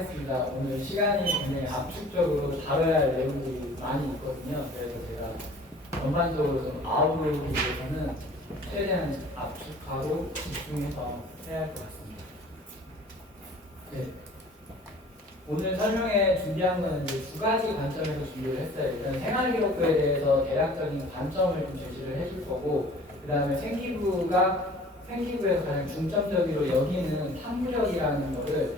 하겠습니다. 오늘 시간이 굉장히 압축적으로 다뤄야 할 내용들이 많이 있거든요. 그래서 제가 전반적으로 좀 아우르기 위해서는 최대한 압축하고 집중해서 해야 할 것 같습니다. 네. 오늘 설명에 준비한 건 이제 두 가지 관점에서 준비를 했어요. 일단 생활기록부에 대해서 대략적인 관점을 좀 제시를 해줄 거고, 그 다음에 생기부에서 가장 중점적으로 여기는 탐구력이라는 거를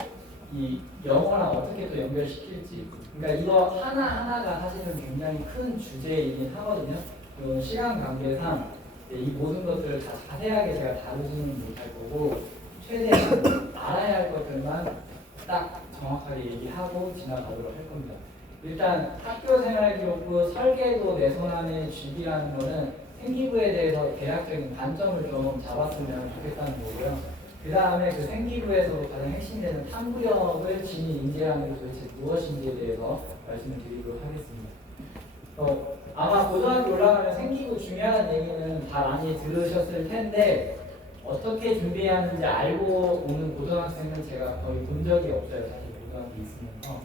이 영어랑 어떻게 또 연결시킬지. 그러니까 이거 하나하나가 사실은 굉장히 큰 주제이긴 하거든요. 시간 관계상 이 모든 것들을 다 자세하게 제가 다루지는 못할 거고, 최대한 알아야 할 것들만 딱 정확하게 얘기하고 지나가도록 할 겁니다. 일단 학교생활기록부 설계도 내손안의 GB라는 거는 생기부에 대해서 대략적인 관점을 좀 잡았으면 좋겠다는 거고요. 그 다음에 그 생기부에서도 가장 핵심되는 탐구력을 지닌 인재라는 게 도대체 무엇인지에 대해서 말씀을 드리도록 하겠습니다. 아마 고등학교 올라가면 생기부 중요한 얘기는 다 많이 들으셨을 텐데 어떻게 준비해야 하는지 알고 오는 고등학생은 제가 거의 본 적이 없어요. 사실 고등학교 있으면서.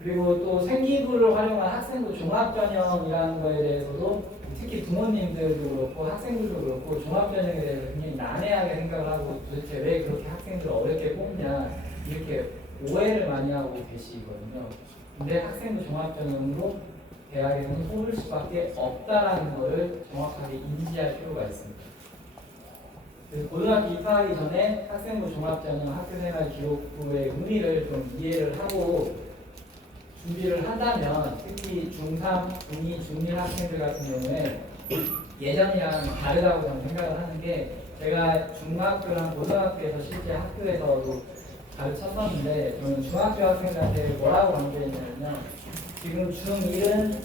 그리고 또 생기부를 활용한 학생부 종합전형이라는 거에 대해서도 특히 부모님들도 그렇고 학생들도 그렇고 종합전형에 대해서 굉장히 난해하게 생각을 하고 도대체 왜 그렇게 학생들을 어렵게 뽑냐 이렇게 오해를 많이 하고 계시거든요. 근데 학생부 종합전형으로 대학에서는 뽑을 수밖에 없다라는 것을 정확하게 인지할 필요가 있습니다. 고등학교 입학하기 전에 학생부 종합전형 학교생활기록부의 의미를 좀 이해를 하고 준비를 한다면 특히 중3, 중2, 중1 학생들 같은 경우에 예전이랑 다르다고 저는 생각을 하는 게 제가 중학교랑 고등학교에서 실제 학교에서도 가르쳤었는데 저는 중학교 학생들한테 뭐라고 강조했냐면 지금 중1은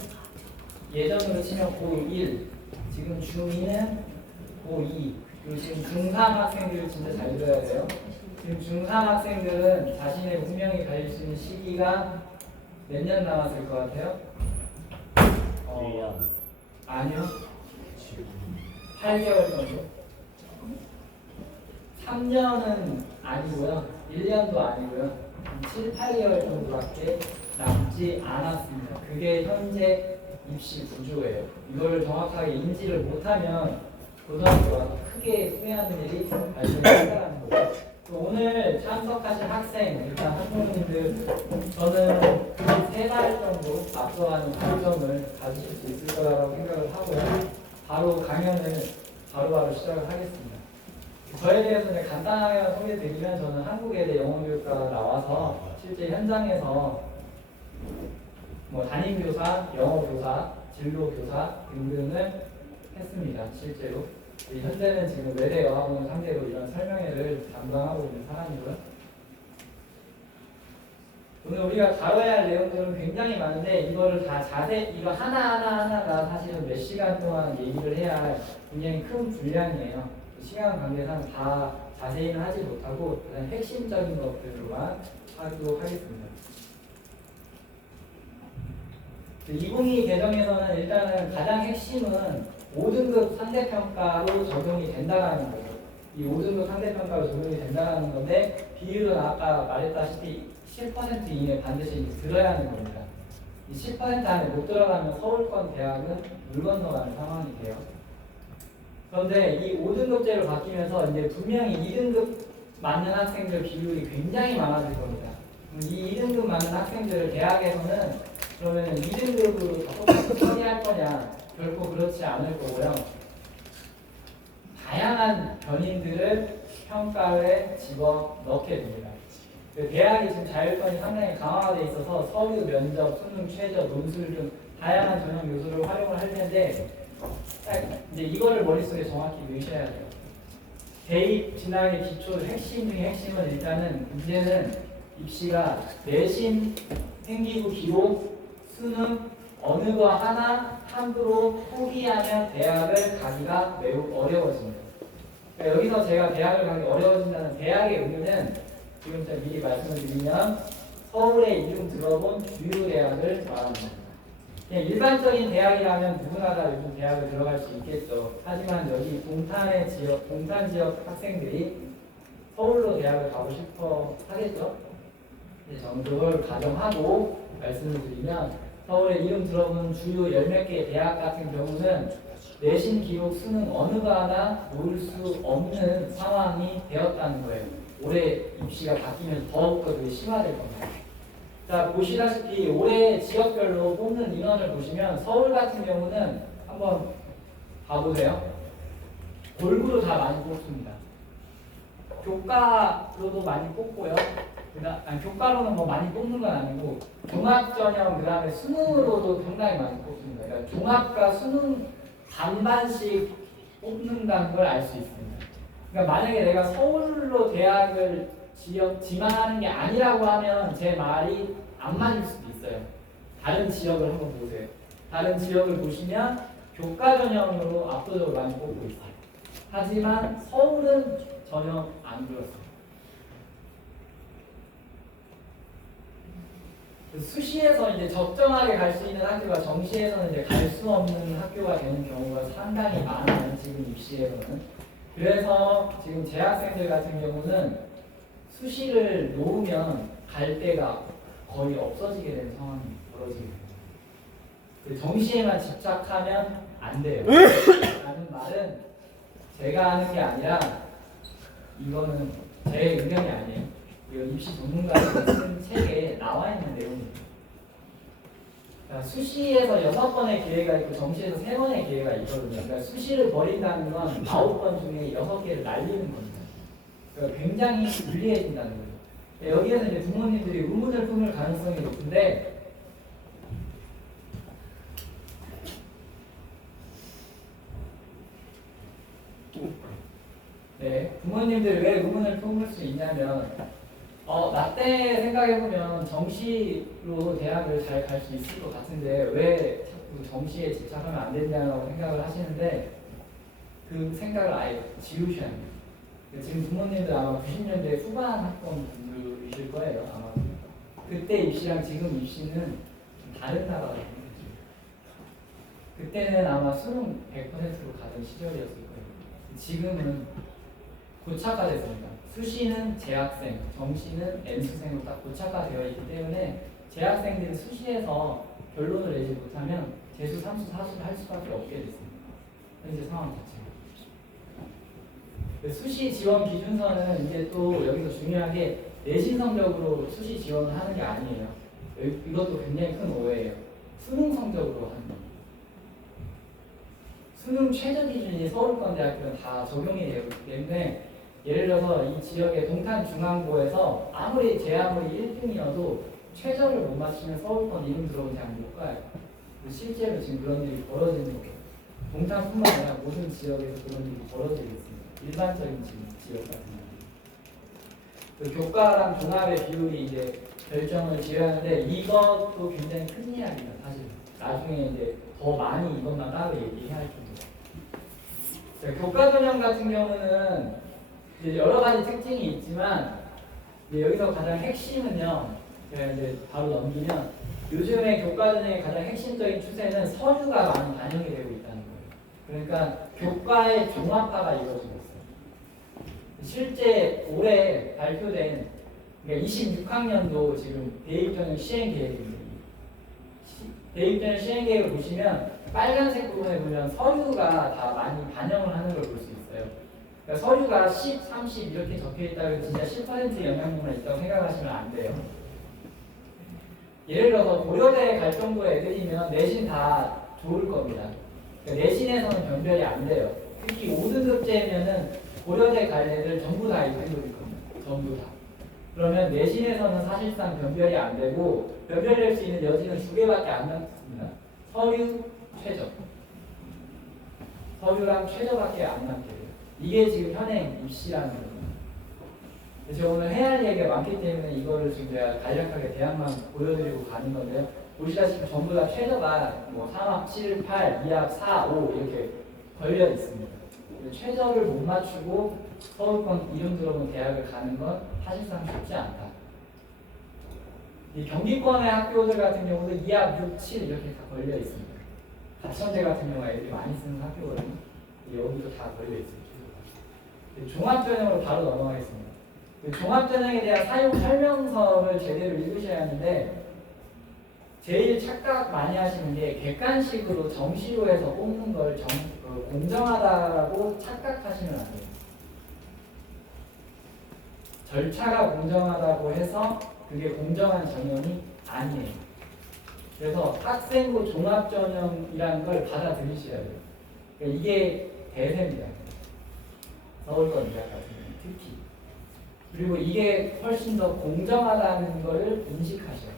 예전으로 치면 고1, 지금 중2는 고2, 그리고 지금 중3 학생들 진짜 잘 들어야 돼요. 지금 중3 학생들은 자신의 운명이 갈릴 수 있는 시기가 몇 년 남았을 것 같아요? 1년. 아니요. 8개월 정도. 3년은 아니고요. 1년도 아니고요. 7, 8개월 정도밖에 남지 않았습니다. 그게 현재 입시 구조예요. 이걸 정확하게 인지를 못하면 고등학교가 크게 후회하는 일이 발생한다는 거죠. 오늘 참석하신 학생, 일단 학부모님들 저는 3달 정도 앞서가는 과정을 가지실 수 있을 거라고 생각을 하고요. 바로 강연을 바로바로 시작을 하겠습니다. 저에 대해서 간단하게 소개드리면 저는 한국외대 영어교육과 나와서 실제 현장에서 담임교사, 영어교사, 진로교사 등등을 했습니다. 실제로. 현재는 지금 외대 여학원 상대로 이런 설명회를 담당하고 있는 사람이고요. 오늘 우리가 다뤄야 할 내용들은 굉장히 많은데 이거를 다 이거 하나가 사실은 몇 시간 동안 얘기를 해야 할 굉장히 큰 분량이에요. 시간 관계상 다 자세히는 하지 못하고 그냥 핵심적인 것들로만 하도록 하겠습니다. 2022 개정에서는 일단은 가장 핵심은 5등급 상대평가로 적용이 된다는 거죠. 이 5등급 상대평가로 적용이 된다는 건데 비율은 아까 말했다시피 10% 이내 반드시 들어야 하는 겁니다. 이 10% 안에 못 들어가면 서울권 대학은 물 건너가는 상황이 돼요. 그런데 이 5등급제로 바뀌면서 이제 분명히 2등급 맞는 학생들 비율이 굉장히 많아질 겁니다. 이 2등급 맞는 학생들을 대학에서는 그러면 2등급으로 다 똑같이 처리할 거냐? 결코 그렇지 않을 거고요. 다양한 견인들을 평가에 집어넣게 됩니다. 대학이 지금 자율권이 상당히 강화되어 있어서 서류, 면접, 수능, 최저, 논술 등 다양한 전형 요소를 활용을 할 텐데 이제 이거를 머릿속에 정확히 넣으셔야 돼요. 대입 진학의 기초 핵심 중에 핵심은 일단은 이제는 입시가 내신, 생기부, 기록, 수능 어느 거 하나 함부로 포기하면 대학을 가기가 매우 어려워집니다. 그러니까 여기서 제가 대학을 가기 어려워진다는 대학의 의미는 지금 제가 미리 말씀을 드리면 서울에 이름 들어본 주요 대학을 말하는 겁니다. 그냥 일반적인 대학이라면 누구나 다 요즘 대학을 들어갈 수 있겠죠. 하지만 여기 동탄 지역 학생들이 서울로 대학을 가고 싶어 하겠죠? 근데 저는 그걸 가정하고 말씀을 드리면 서울에 이름 들어본 주요 10몇 개 대학 같은 경우는 내신 기록 수능 어느 거 하나 놓을 수 없는 상황이 되었다는 거예요. 올해 입시가 바뀌면서 더욱더 그게 심화될 겁니다. 자, 보시다시피 올해 지역별로 뽑는 인원을 보시면 서울 같은 경우는 한번 봐보세요. 골고루 다 많이 뽑습니다. 교과로도 많이 뽑고요. 아니, 교과로는 뭐 많이 뽑는 건 아니고 종합전형 그다음에 수능으로도 상당히 많이 뽑습니다. 그러니까 종합과 수능 반반씩 뽑는다는 걸 알 수 있습니다. 그러니까 만약에 내가 서울로 대학을 지망하는 게 아니라고 하면 제 말이 안 맞을 수도 있어요. 다른 지역을 한번 보세요. 다른 지역을 보시면 교과 전형으로 압도적으로 많이 뽑고 있어요. 하지만 서울은 전혀 안 그렇습니다. 수시에서 이제 적정하게 갈 수 있는 학교가 정시에서는 이제 갈 수 없는 학교가 되는 경우가 상당히 많아요. 지금 입시에서는. 그래서 지금 재학생들 같은 경우는 수시를 놓으면 갈 데가 거의 없어지게 되는 상황이 벌어지게 됩니다. 정시에만 집착하면 안 돼요. 라는 말은 제가 하는 게 아니라 이거는 제 의견이 아니에요. 이거 입시 전문가들이 쓴 책에 나와 있는 내용입니다. 그러니까 수시에서 6번의 기회가 있고 정시에서 3번의 기회가 있거든요. 그러니까 수시를 버린다는 건 9번 중에 6개를 날리는 겁니다. 그러니까 굉장히 불리해진다는 거예요. 여기에는 이제 부모님들이 의문을 품을 가능성이 높은데 부모님들이 왜 의문을 품을 수 있냐면 나 때 생각해보면 정시로 대학을 잘 갈 수 있을 것 같은데 왜 자꾸 정시에 집착하면 안 된다고 생각을 하시는데 그 생각을 아예 지우셔야 합니다. 지금 부모님들 아마 90년대 후반 학번 분들이실 거예요. 아마 그때 입시랑 지금 입시는 좀 다른 나라가 됩니다. 그때는 아마 수능 100%로 가던 시절이었을 거예요. 지금은 고착화됐습니다. 수시는 재학생, 정시는 N수생으로 딱 고착화되어 있기 때문에 재학생들이 수시에서 결론을 내지 못하면 재수, 삼수, 사수를 할 수밖에 없게 됐습니다. 현재 상황 자체가. 수시 지원 기준서는 이제 또 여기서 중요하게 내신 성적으로 수시 지원을 하는 게 아니에요. 이것도 굉장히 큰 오해예요. 수능 성적으로 하는 겁니다. 수능 최저 기준이 서울권대학교는 다 적용이 되기 때문에 예를 들어서 이 지역의 동탄중앙고에서 아무리 1등이어도 최저를 못 맞추면 서울권 이름 들어온 대학 못 가요. 실제로 지금 그런 일이 벌어지는 거예요. 동탄뿐만 아니라 모든 지역에서 그런 일이 벌어지고 있습니다. 일반적인 지역 같은 경우. 교과랑 종합의 비율이 이제 결정을 지어야 하는데 이것도 굉장히 큰 이야기입니다. 사실 나중에 이제 더 많이 이것만 따로 얘기할 텐데. 교과 전형 같은 경우는 이제 여러 가지 특징이 있지만 이제 여기서 가장 핵심은요. 제가 이제 바로 넘기면 요즘의 교과 전형의 가장 핵심적인 추세는 서류가 많이 반영이 되고 있다는 거예요. 그러니까 교과의 종합화가 이루어지고 있어요. 실제 올해 발표된 그러니까 26학년도 지금 대입전형 시행 계획입니다. 대입전형 시행 계획을 보시면 빨간색 부분에 보면 서류가 다 많이 반영을 하는 걸 볼 수 있어요. 그러니까 서류가 10, 30 이렇게 적혀 있다고 해서 진짜 10% 영향분만 있다고 생각하시면 안 돼요. 예를 들어서 고려대에 갈 정도의 애들이면 내신 다 좋을 겁니다. 그러니까 내신에서는 변별이 안 돼요. 특히 5등급제면은 고려대 갈 애들 전부 다 1등급일 겁니다. 전부 다. 그러면 내신에서는 사실상 변별이 안 되고 변별될 수 있는 여지는 2개밖에 안 남습니다. 서류, 최저. 서류랑 최저밖에 안 남게 돼요. 이게 지금 현행 입시라는 겁니다. 제가 오늘 해야 할 얘기가 많기 때문에 이거를 지금 제가 간략하게 대학만 보여드리고 가는 건데요. 보시다시피 전부 다 최저가 뭐 3합 7, 8, 2합 4, 5 이렇게 걸려 있습니다. 최저를 못 맞추고 서울권 이름 들어본 대학을 가는 건 사실상 쉽지 않다. 이 경기권의 학교들 같은 경우도 2합 6, 7 이렇게 다 걸려 있습니다. 가천대 같은 경우가 애들이 많이 쓰는 학교거든요. 여기도 다 걸려 있습니다. 종합전형으로 바로 넘어가겠습니다. 그 종합전형에 대한 사용 설명서를 제대로 읽으셔야 하는데 제일 착각 많이 하시는 게 객관식으로 정시로 해서 뽑는 걸 공정하다라고 착각하시면 안 돼요. 절차가 공정하다고 해서 그게 공정한 전형이 아니에요. 그래서 학생부 종합전형이라는 걸 받아들이셔야 돼요. 그러니까 이게 대세입니다. 서울권 대학 같은 경우는 특히. 그리고 이게 훨씬 더 공정하다는 것을 인식하셔야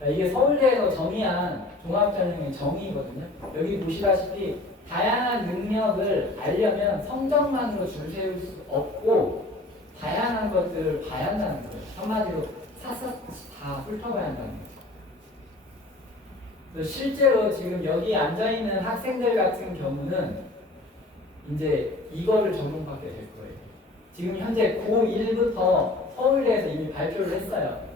돼요. 이게 서울대에서 정의한 종합전형의 정의거든요. 여기 보시다시피 다양한 능력을 알려면 성적만으로 줄 세울 수 없고 다양한 것들을 봐야 한다는 거예요. 한마디로 샅샅이 다 훑어봐야 한다는 거죠. 실제로 지금 여기 앉아있는 학생들 같은 경우는 이제 이거를 적용받게 될 거예요. 지금 현재 고1부터 서울대에서 이미 발표를 했어요.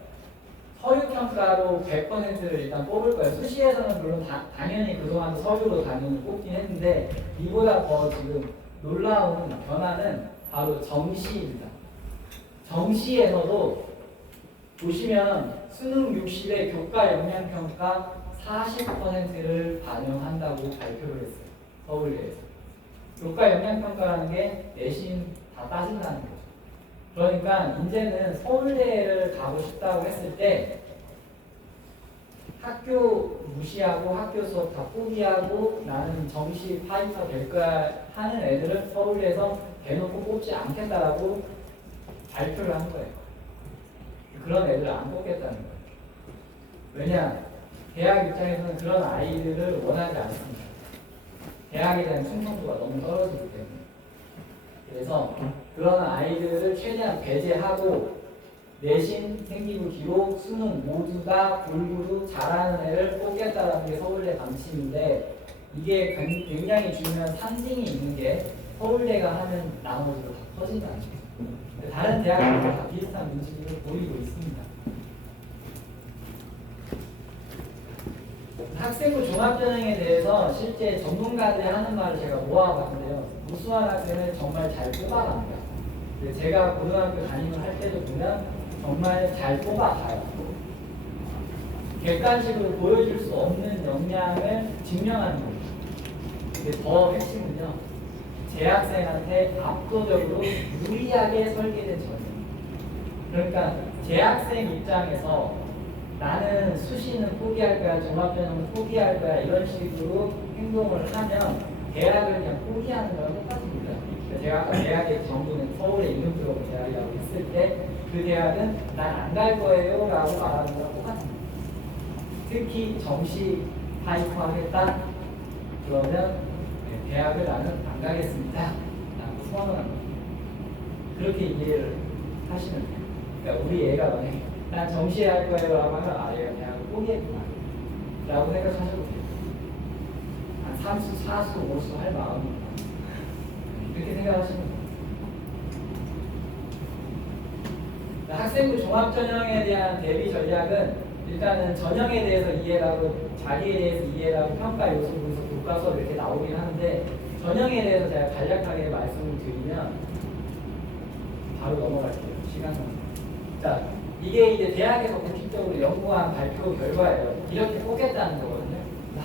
서류평가로 100%를 일단 뽑을 거예요. 수시에서는 물론 당연히 그동안 서류로 당연히 뽑긴 했는데 이보다 더 지금 놀라운 변화는 바로 정시입니다. 정시에서도 보시면 수능 60에 교과 역량평가 40%를 반영한다고 발표를 했어요. 서울대에서. 교과 역량평가라는 게 내신 다 따진다는 거죠. 그러니까 이제는 서울대를 가고 싶다고 했을 때 학교 무시하고 학교 수업 다 포기하고 나는 정시 파이터 될 거야 하는 애들은 서울대에서 대놓고 뽑지 않겠다라고 발표를 한 거예요. 그런 애들을 안 뽑겠다는 거예요. 왜냐? 대학 입장에서는 그런 아이들을 원하지 않습니다. 대학에 대한 충성도가 너무 떨어지기 때문에. 그래서 그런 아이들을 최대한 배제하고 내신, 생기부, 기록, 수능 모두 다 골고루 잘하는 애를 뽑겠다라는 게 서울대 방침인데 이게 굉장히 중요한 상징이 있는 게 서울대가 하는 나머지로 다 퍼진다는 거죠. 다른 대학들도 다 비슷한 문제를 보이고 있습니다. 학생부 종합전형에 대해서 실제 전문가들이 하는 말을 제가 모아봤는데요. 우수한 학생을 정말 잘 뽑아갑니다. 제가 고등학교 담임을 할 때도 보면 정말 잘 뽑아가요. 객관식으로 보여줄 수 없는 역량을 증명하는 거예요. 근데 더 핵심은요. 재학생한테 압도적으로 유리하게 설계된 전형. 그러니까 재학생 입장에서 나는 수시는 포기할 거야, 종합전형은 포기할 거야 이런 식으로 행동을 하면 대학을 그냥 포기하는 거랑 똑같습니다. 제가 아까 대학의 정부는 서울에 이름 들어온 대학이라고 했을 때 그 대학은 난 안 갈 거예요 라고 말하는 거랑 똑같습니다. 특히 정시 파이프 하겠다? 그러면 대학을 나는 안 가겠습니다 라고 선언을 합니다. 그렇게 이해를 하시면 돼요. 그러니까 우리 애가 만약에 난 정시에 할 거예요 라고 하면 아 얘가 대학을 포기했구나 라고 생각하셔도 돼요. 한 3수, 4수, 5수 할 마음입니다. 이렇게 생각하시면 돼요. 학생부 종합전형에 대한 대비 전략은 일단은 전형에 대해서 이해하고 자기에 대해서 이해하고 평가 요소 분석 교과서 이렇게 나오긴 하는데 전형에 대해서 제가 간략하게 말씀을 드리면 바로 넘어갈게요. 시간상. 자, 이게 이제 대학에서 공식적으로 연구한 발표 결과예요. 이렇게 뽑겠다는 거거든요.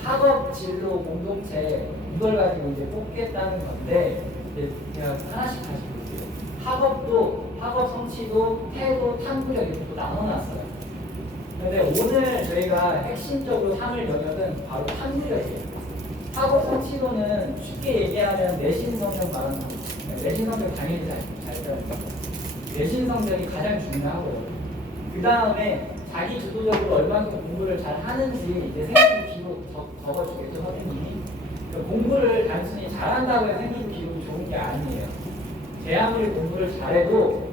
학업 진로 공동체 이걸 가지고 이제 뽑겠다는 건데 이제 그냥 하나씩 다시 볼게요. 학업도 학업 성취도 태도 탐구력 이렇게 또 나눠놨어요. 근데 오늘 저희가 핵심적으로 삼을 영역은 바로 탐구력이에요. 학업 성취도는 쉽게 얘기하면 내신 성적 말하는 거예요. 내신 성적 당연히 잘 써야 돼요. 내신 성적이 가장 중요하고요. 그 다음에 자기 주도적으로 얼마큼 공부를 잘 하는지 이제 생기부 기록 적어주겠죠, 선생님이. 그러니까 공부를 단순히 잘한다고 해서 생기부 기록이 좋은 게 아니에요. 제 아무리 공부를 잘해도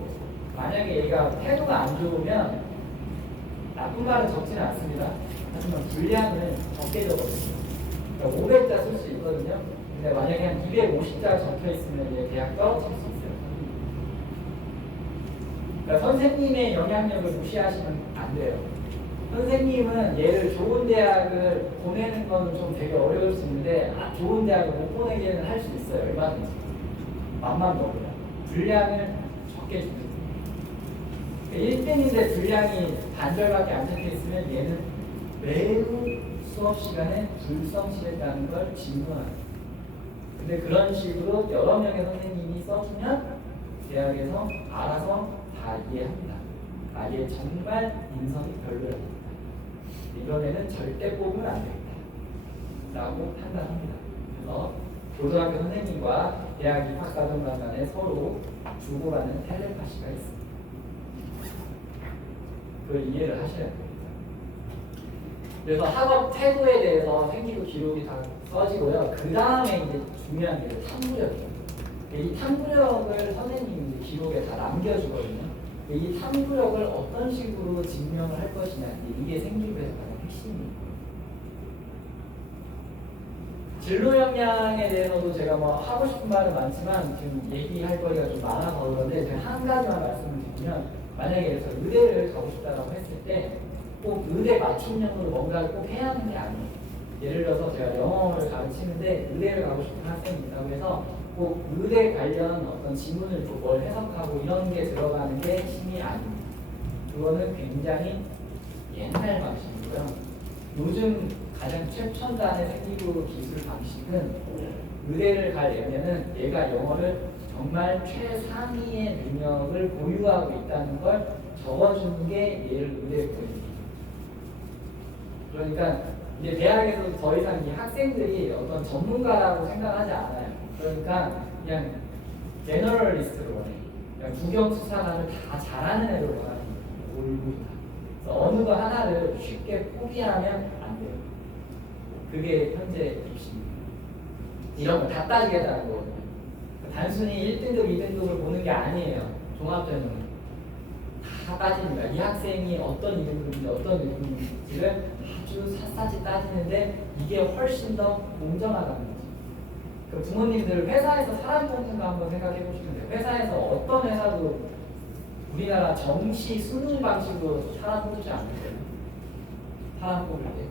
만약에 얘가 태도가 안 좋으면 나쁜 말은 적지는 않습니다. 하지만 분량은 적게 적거든요. 그러니까 500자 쓸 수 있거든요. 근데 만약에 한 250자 적혀 있으면 얘 대학 떨어질 수 있어요. 그러니까 선생님의 영향력을 무시하시면 안 돼요. 선생님은 얘를 좋은 대학을 보내는 건 좀 되게 어려울 수 있는데 좋은 대학을 못 보내기는 할 수 있어요. 얼마든지. 맘만 먹으면. 분량을 적게 주는 거예요. 1등인데 분량이 반절밖에 안 적혀 있으면 얘는 매우 수업 시간에 불성실했다는 걸 증명하는 거예요. 근데 그런 식으로 여러 명의 선생님이 써주면 대학에서 알아서 다 이해합니다. 아, 얘 정말 인성이 별로야. 이런 애는 절대 뽑으면 안 되겠다 라고 판단합니다. 그래서 고등학교 선생님과 대학 입학사정관 간에 서로 주고받는 텔레파시가 있습니다. 그걸 이해를 하셔야 됩니다. 그래서 학업 태도에 대해서 생기부 기록이 다 써지고요. 그 다음에 이제 중요한 게 탐구력이에요. 이 탐구력을 선생님이 이제 기록에 다 남겨주거든요. 이 탐구력을 어떤 식으로 증명을 할 것이냐, 이게 생기부에서 가장 핵심이에요. 진로 역량에 대해서도 제가 뭐 하고 싶은 말은 많지만 지금 얘기할 거리가 좀 많아서 그런데 제가 한 가지만 말씀을 드리면, 만약에 그래서 의대를 가고 싶다고 했을 때 꼭 의대 맞춤형으로 뭔가를 꼭 해야 하는 게 아니에요. 예를 들어서 제가 영어를 가르치는데 의대를 가고 싶은 학생이 있다고 해서 꼭 의대 관련 어떤 지문을 또 뭘 해석하고 이런 게 들어가는 게 핵심이 아닙니다. 그거는 굉장히 옛날 방식이고요. 요즘 가장 최첨단의 생기부 기술 방식은 의대를 가려면은 얘가 영어를 정말 최상위의 능력을 보유하고 있다는 걸 적어주는 게 얘를 의대에 보입니다. 그러니까 이제 대학에서 더 이상 이 학생들이 어떤 전문가라고 생각하지 않아요. 그러니까 그냥 제너럴리스트로 원해. 그냥 국영수사관을 다 잘하는 애로 원하는 거예요. 올고이다. 그래서 어느 거 하나를 쉽게 포기하면 안 돼요. 그게 현재 입시입니다. 이런 거 다 따지겠다는 거거든요. 단순히 1등급, 2등급을 보는 게 아니에요. 종합전형은 다 따집니다. 이 학생이 어떤 2등급인지 어떤 2등급인지를 아주 샅샅이 따지는데 이게 훨씬 더 공정하다는 거죠. 그 부모님들 회사에서 사람 뽑는 거 한번 생각해 보시면 돼요. 회사에서 어떤 회사도 우리나라 정시 수능 방식으로 사람 뽑지 않는데요. 사람 뽑을 때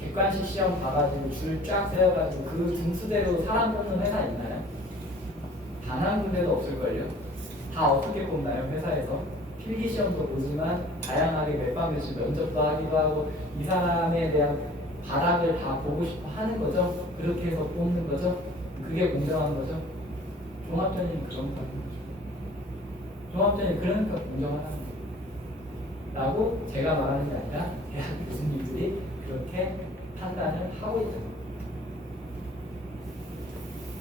객관식 시험 봐가지고 줄 쫙 세워가지고 그 등수대로 사람 뽑는 회사 있나요? 단 한 군데도 없을걸요? 다 어떻게 뽑나요? 회사에서 필기 시험도 보지만 다양하게 몇 박 며칠 면접도 하기도 하고 이 사람에 대한 바닥을 다 보고 싶어 하는 거죠. 그렇게 해서 뽑는 거죠. 그게 공정한 거죠. 종합전형이 그런 거죠. 종합전형이 그러니까 공정하다는 거예요. 라고 제가 말하는 게 아니라 대학 교수님들이 그렇게 판단을 하고 있다.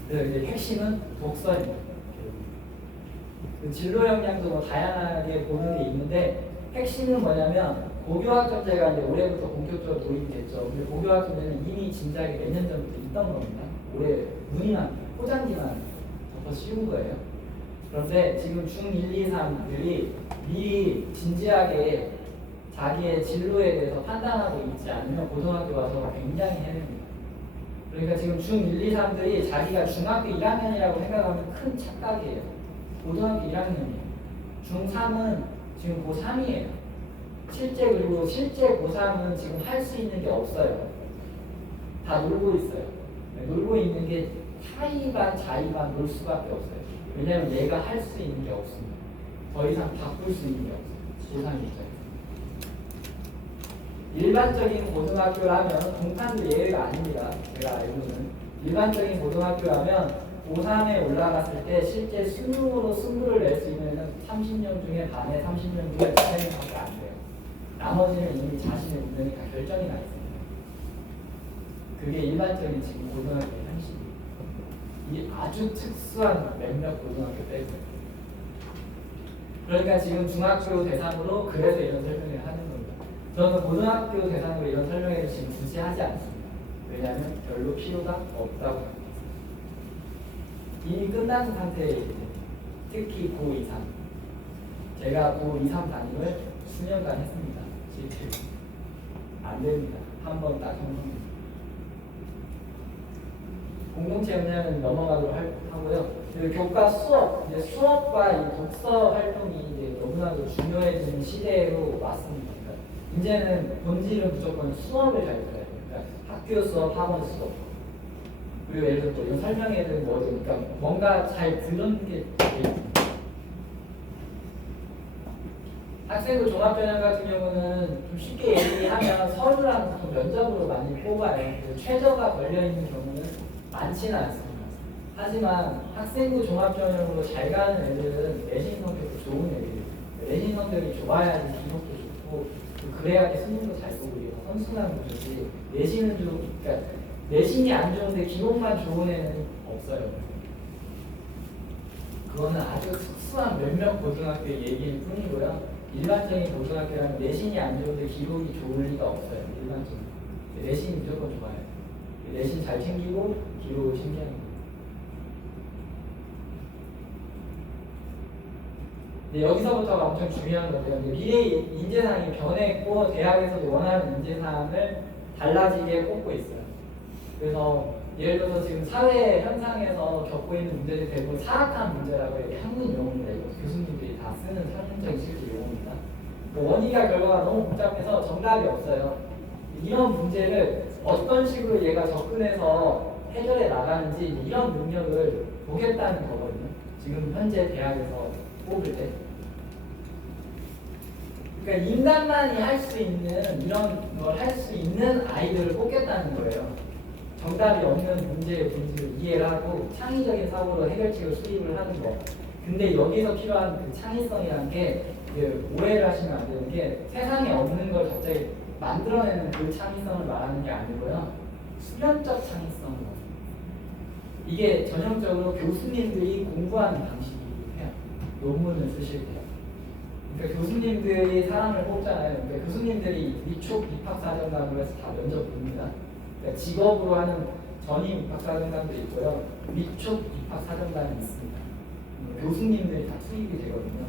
그래서 이제 핵심은 독서입니다. 그 진로 역량도 뭐 다양하게 보는 게 있는데 핵심은 뭐냐면 고교학점제가 이제 올해부터 본격적으로 도입이 됐죠. 근데 고교학점제는 이미 진작에 몇 년 전부터 있던 겁니다. 올해 문의만 포장지만 덮어 씌운 거예요. 그런데 지금 중1, 2, 3들이 미리 진지하게 자기의 진로에 대해서 판단하고 있지 않으면 고등학교 와서 굉장히 헤맵니다. 그러니까 지금 중1, 2, 3들이 자기가 중학교 1학년이라고 생각하면 큰 착각이에요. 고등학교 1학년이에요. 중3은 지금 고3이에요. 그리고 실제 고3은 지금 할 수 있는 게 없어요. 다 놀고 있어요. 놀고 있는 게 타이반, 자이반 놀 수밖에 없어요. 왜냐하면 얘가 할 수 있는 게 없습니다. 더 이상 바꿀 수 있는 게 없어요. 고3 입장에서. 일반적인 고등학교라면 공판도 예외가 아닙니다. 제가 알고는 일반적인 고등학교라면 고3에 올라갔을 때 실제 수능으로 승부를 낼 수 있는 30명 중에 반에 30명 중에 2명밖에 안 돼요. 나머지는 이미 자신의 운명이 다 결정이 나 있습니다. 그게 일반적인 지금 고등학교의 현실이에요. 이 아주 특수한 몇몇 고등학교 때문에. 그러니까 지금 중학교 대상으로 그래서 이런 설명을 하는 겁니다. 저는 고등학교 대상으로 이런 설명회를 지금 굳이 하지 않습니다. 왜냐하면 별로 필요가 없다고 합니다. 이미 끝난 상태에 특히 고2, 3 제가 고2, 3 담임을 수년간 했습니다. 실제로 안 됩니다. 한 번 딱 성공입니다. 공동체 역량은 넘어가도록 하고요. 그리고 교과 수업, 이제 수업과 이 독서 활동이 이제 너무나도 중요해지는 시대로 왔습니다. 그러니까 이제는 본질은 무조건 수업을 잘 들어야 돼요. 그러니까 학교 수업, 학원 수업. 그리고 예를 들어 또 이런 설명회든 뭐든, 그러니까 뭔가 잘 들은 게 학생부 종합전형 같은 경우는 좀 쉽게 얘기하면 서류랑 보통 면접으로 많이 뽑아요. 최저가 걸려있는 경우는 많지는 않습니다. 하지만 학생부 종합전형으로 잘 가는 애들은 내신 성격이 좋은 애들이에요. 내신 성격이 좋아야지 기록도 좋고 그래야지 수능도 잘 보고 이래서 선순환 구조지. 내신은 좀 그러니까 내신이 안 좋은데 기록만 좋은 애는 없어요. 그거는 아주 특수한 몇몇 고등학교의 얘기일 뿐이고요. 일반적인 고등학교라면 내신이 안 좋은데 기록이 좋을 리가 없어요. 일반적인. 내신이 무조건 좋아요. 내신 잘 챙기고 기록을 챙기는 거예요. 여기서부터가 엄청 중요한 건데요. 미래의 인재상이 변했고 대학에서도 원하는 인재상을 달라지게 뽑고 있어요. 그래서 예를 들어서 지금 사회 현상에서 겪고 있는 문제들이 대부분 사악한 문제라고 해요. 한문 용어입니다. 이거 교수님들이 다 쓰는 설문적인 실제 용어입니다. 원인과 결과가 너무 복잡해서 정답이 없어요. 이런 문제를 어떤 식으로 얘가 접근해서 해결해 나가는지 이런 능력을 보겠다는 거거든요. 지금 현재 대학에서 뽑을 때. 그러니까 인간만이 할 수 있는 이런 걸 할 수 있는 아이들을 뽑겠다는 거예요. 정답이 없는 문제의 본질을 이해를 하고 창의적인 사고로 해결책을 수립을 하는 거. 근데 여기서 필요한 그 창의성이라는 게 오해를 하시면 안 되는 게 세상에 없는 걸 갑자기 만들어내는 그 창의성을 말하는 게 아니고요. 수련적 창의성이에요. 이게 전형적으로 교수님들이 공부하는 방식이기도 해요. 논문을 쓰실 때. 그러니까 교수님들이 사람을 뽑잖아요. 그러니까 교수님들이 위촉 입학사정관으로 해서 다 면접 봅니다. 그러니까 직업으로 하는 전임 입학사정관도 있고요. 위촉 입학사정관이 있습니다. 교수님들이 다 투입이 되거든요.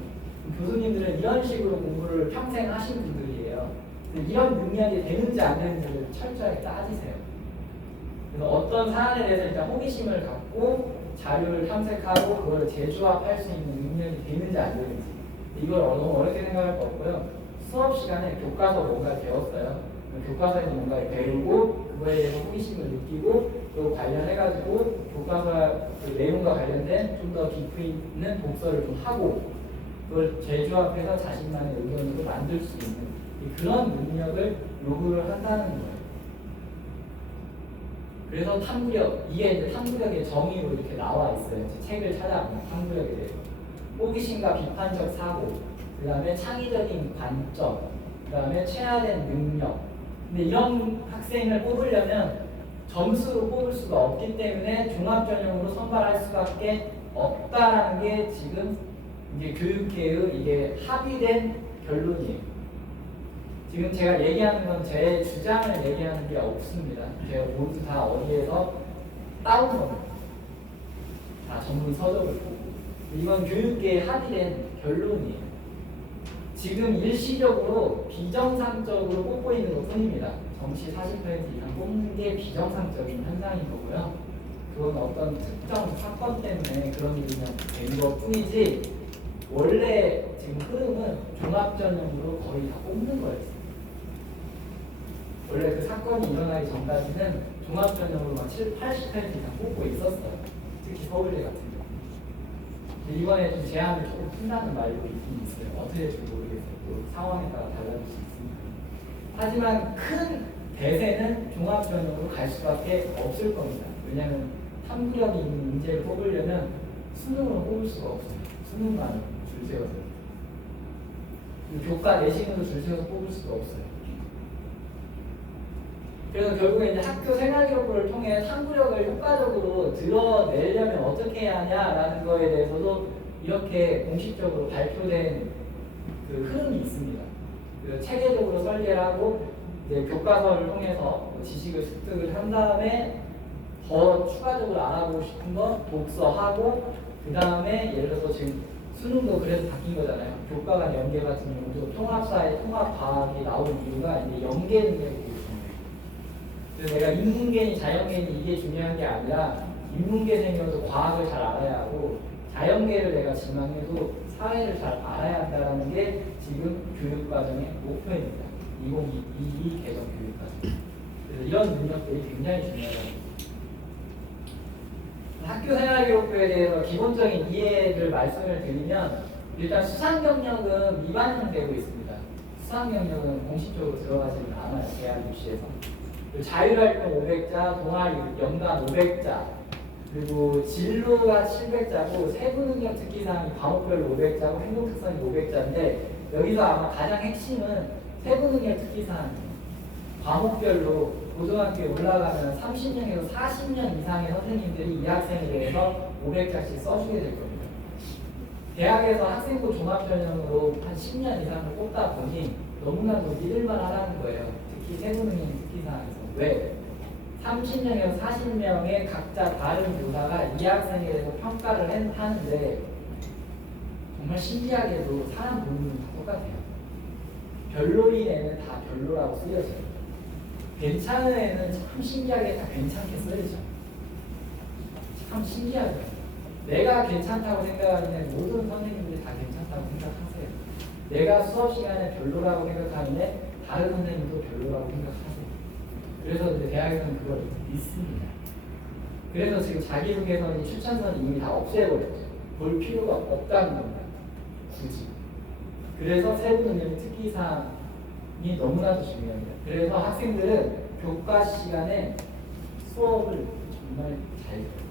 교수님들은 이런 식으로 공부를 평생 하신 분들이에요. 이런 능력이 되는지 안 되는지를 철저하게 따지세요. 그래서 어떤 사안에 대해서 일단 호기심을 갖고 자료를 탐색하고 그걸 재조합할 수 있는 능력이 되는지 안 되는지 이걸 너무 어렵게 생각할 거 없고요. 수업 시간에 교과서 뭔가 배웠어요. 교과서에서 뭔가 배우고 그거에 대해서 호기심을 느끼고 또 관련해가지고 교과서 그 내용과 관련된 좀 더 깊이 있는 독서를 좀 하고 그걸 재조합해서 자신만의 의견으로 만들 수 있는 그런 능력을 요구를 한다는 거예요. 그래서 탐구력, 이게 이제 탐구력의 정의로 이렇게 나와 있어요. 제 책을 찾아보면 탐구력에 대해서 호기심과 비판적 사고, 그 다음에 창의적인 관점, 그 다음에 최하된 능력. 근데 이런 학생을 뽑으려면 점수로 뽑을 수가 없기 때문에 종합전형으로 선발할 수밖에 없다라는 게 지금 이제 교육계의 이게 합의된 결론이에요. 지금 제가 얘기하는 건 제 주장을 얘기하는 게 없습니다. 제가 모두 다 어디에서 따온 겁니다. 다 전문 서적을 보고. 이건 교육계에 합의된 결론이에요. 지금 일시적으로 비정상적으로 뽑고 있는 것 뿐입니다. 정시 40% 이상 뽑는 게 비정상적인 현상인 거고요. 그건 어떤 특정 사건 때문에 그런 일이 그냥 된 것 뿐이지 원래 지금 흐름은 종합전형으로 거의 다 뽑는 거였어요. 원래 그 사건이 일어나기 전까지는 종합전형으로 막 80% 이상 뽑고 있었어요. 특히 서울대 같은 경우. 이번에 좀 제한을 조금 푼다는 말도 있긴 있어요. 어떻게 될지 모르겠어요. 또 상황에 따라 달라질 수 있습니다. 하지만 큰 대세는 종합전형으로 갈 수밖에 없을 겁니다. 왜냐하면 탐구력이 있는 인재를 뽑으려면 수능으로 뽑을 수가 없어요. 수능만 줄 세워서. 교과 내신으로 줄 세워서 뽑을 수가 없어요. 그래서 결국에 이제 학교 생활기록부를 통해 탐구력을 효과적으로 드러내려면 어떻게 해야 하냐라는 거에 대해서도 이렇게 공식적으로 발표된 그 흐름이 있습니다. 그 체계적으로 설계를 하고 이제 교과서를 통해서 지식을 습득을 한 다음에 더 추가적으로 알아보고 싶은 거 독서하고 그 다음에 예를 들어서 지금 수능도 그래서 바뀐 거잖아요. 교과 간 연계 같은 경우도 통합사회 통합과학이 나온 이유가 이제 연계 능력이 그래서 내가 인문계니 자연계니 이게 중요한 게 아니라 인문계생이어도 과학을 잘 알아야 하고 자연계를 내가 지망해도 사회를 잘 알아야 한다는 게 지금 교육과정의 목표입니다. 2022 개정 교육과정. 그래서 이런 능력들이 굉장히 중요하다. 학교 생활기록부에 대해서 기본적인 이해를 말씀을 드리면 일단 수상 경력은 미반영되고 있습니다. 수상 경력은 공식적으로 들어가지는 않아요. 대학 입시에서. 자율활동 500자, 동아리 연간 500자, 그리고 진로가 700자고 세부능력 특기사항이 과목별로 500자고 행동특성이 500자인데 여기서 아마 가장 핵심은 세부능력 특기사항이에요. 과목별로 고등학교에 올라가면 30년에서 40년 이상의 선생님들이 이 학생에 대해서 500자씩 써주게 될 겁니다. 대학에서 학생부 종합전형으로 한 10년 이상을 뽑다 보니 너무나도 믿을만 하다는 거예요. 특히 세부능력 특기사항에서. 왜? 30명에서 40명의 각자 다른 교사가 이 학생에 대해서 평가를 하는데 정말 신기하게도 사람 보는 눈은 다 똑같아요. 별로인 애는 다 별로라고 쓰여져요. 괜찮은 애는 참 신기하게 다 괜찮게 쓰여져. 참 신기하죠. 내가 괜찮다고 생각하는 모든 선생님들이 다 괜찮다고 생각하세요. 내가 수업 시간에 별로라고 생각하는 애 다른 선생님도 별로라고 생각하세요. 그래서 이제 대학에서는 그걸 믿습니다. 그래서 지금 자기소개서니 추천서는 이미 다 없애버렸죠. 볼 필요가 없다는 겁니다. 굳이. 그래서 세부능력 특기사항이 너무나도 중요합니다. 그래서 학생들은 교과 시간에 수업을 정말 잘 들어요.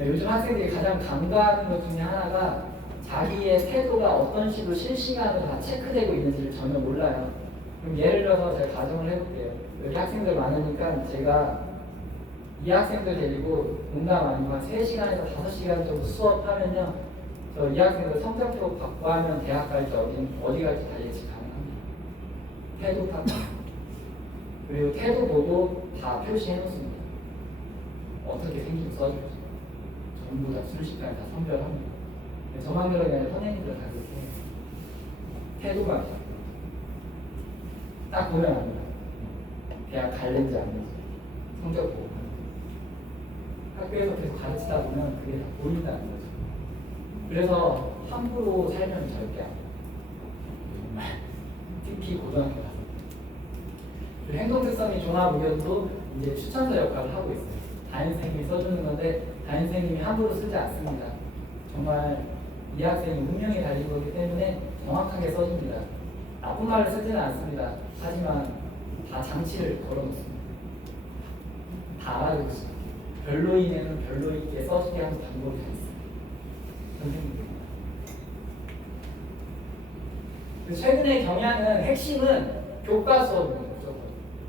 요즘 학생들이 가장 간과하는 것 중에 하나가 자기의 태도가 어떤 식으로 실시간으로 다 체크되고 있는지를 전혀 몰라요. 그럼 예를 들어서 제가 가정을 해볼게요. 여기 학생들 많으니까 제가 이 학생들 데리고 농담 아니고 한 3시간에서 5시간 정도 수업하면요. 저 이 학생들 성적표 받고 하면 대학 갈지 어디 갈지 다 예측 가능합니다. 태도 탓. 그리고 태도 보고 다 표시해 놓습니다. 어떻게 생긴지 써주죠. 전부 다 순식간에 다 선별합니다. 저만 그런 게 아니라 선생님들 다 그렇게 해요. 태도가 딱 보면 압니다. 대학 갈는지 안 갈는지 성적 보고 학교에서 계속 가르치다 보면 그게 다 보인다는 거죠. 그래서 함부로 살면 절대 안 돼요. 정말 특히 고등학교 가서 행동특성이 종합의견도 이제 추천서 역할을 하고 있어요. 담임선생님이 써주는 건데 담임선생님이 함부로 쓰지 않습니다. 정말 이 학생이 운명에 달린 거기 때문에 정확하게 써줍니다. 나쁜 말을 쓰지는 않습니다. 하지만 다 장치를 걸어놓습니다. 다 알아두고 있습니다. 별로인에는 별로있게 써주게 하는 방법이 다 있습니다. 선생님들. 최근의 경향은 핵심은 교과 수업입니다. 무조건.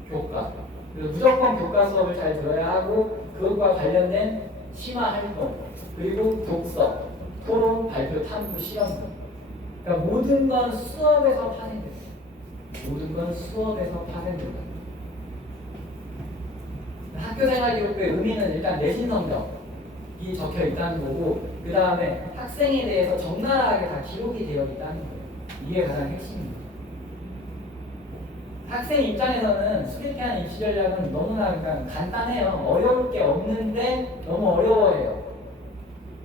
교과. 그래서 무조건 교과 수업을 잘 들어야 하고 그것과 관련된 심화 활동, 그리고 독서, 토론, 발표, 탐구, 시험 등. 그러니까 모든 건 수업에서 파생됩니다. 모든 건 수업에서 파생된다. 학교생활 기록부의 의미는 일단 내신 성적이 적혀 있다는 거고, 그 다음에 학생에 대해서 적나라하게 다 기록이 되어 있다는 거예요. 이게 가장 핵심입니다. 학생 입장에서는 수리태한 입시 전략은 너무나 간단해요. 어려울 게 없는데 너무 어려워해요.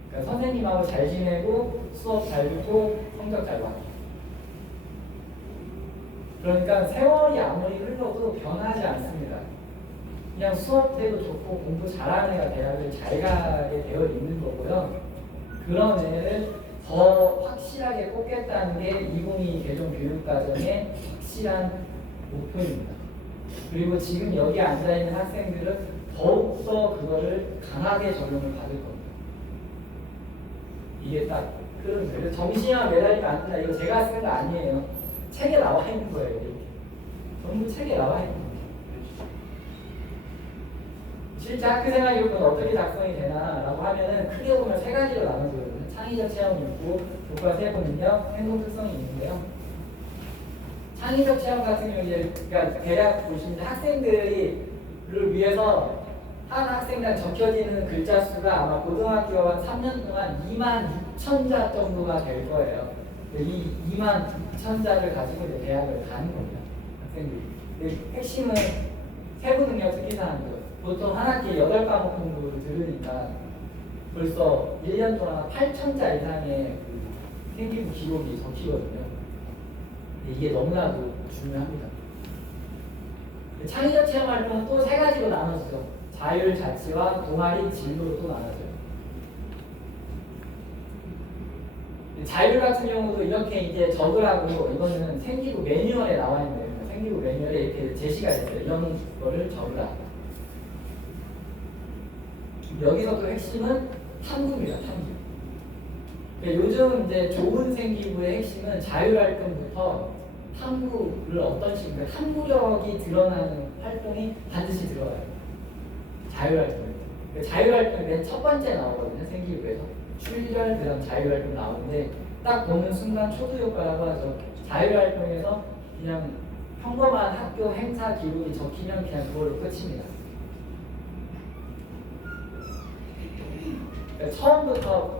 그러니까 선생님하고 잘 지내고 수업 잘 듣고 성적 잘 받고. 그러니까 세월이 아무리 흘러도 변하지 않습니다. 그냥 수업 때도 좋고 공부 잘하는 애가 대학을 잘 가게 되어 있는 거고요. 그런 애를 더 확실하게 뽑겠다는 게 2022 개정 교육과정의 확실한 목표입니다. 그리고 지금 여기 앉아있는 학생들은 더욱더 그거를 강하게 적용을 받을 겁니다. 이게 딱 흐름이에요. 정시와 매달리면 안 된다. 이거 제가 쓴 거 아니에요. 책에 나와 있는 거예요. 이렇게. 전부 책에 나와 있는 거예요. 실제 학교생활 기록부는 어떻게 작성이 되나라고 하면은 크게 보면 3가지로 나눠져요. 창의적 체험이 있고 교과 세부능력, 행동 특성이 있는데요. 창의적 체험 같은 경우 이제 그러니까 대략 보시면 학생들을 위해서 한 학생당 적혀지는 글자 수가 아마 고등학교 한 3년 동안 26,000자 정도가 될 거예요. 이 26,000자를 가지고 이제 대학을 가는 겁니다. 학생들이. 근데 핵심은 세부능력 특기사항들. 보통 한 학기에 8과목 공부를 들으니까 벌써 1년 동안 8,000자 이상의 그 생기부 기록이 적히거든요. 이게 너무나도 중요합니다. 창의적 체험 활동은 또 3가지로 나눠지죠. 자율, 자치와 동아리, 진로로 또 나눠져요. 자율 같은 경우도 이렇게 이제 적으라고 이거는 생기부 매뉴얼에 나와 있는 거예요. 생기부 매뉴얼에 이렇게 제시가 됐어요. 이런 거를 적으라. 여기서 또 핵심은 탐구입니다. 탐구. 요즘 이제 좋은 생기부의 핵심은 자율활동부터 탐구를 어떤 식으로 탐구력이 드러나는 활동이 반드시 들어가요. 자율활동. 자율활동이 맨 첫 번째 나오거든요. 생기부에서 출결 그다음 자율활동 나오는데 딱 보는 순간 초두효과라고 하죠. 자율활동에서 그냥 평범한 학교 행사 기록이 적히면 그냥 그걸로 끝입니다. 그러니까 처음부터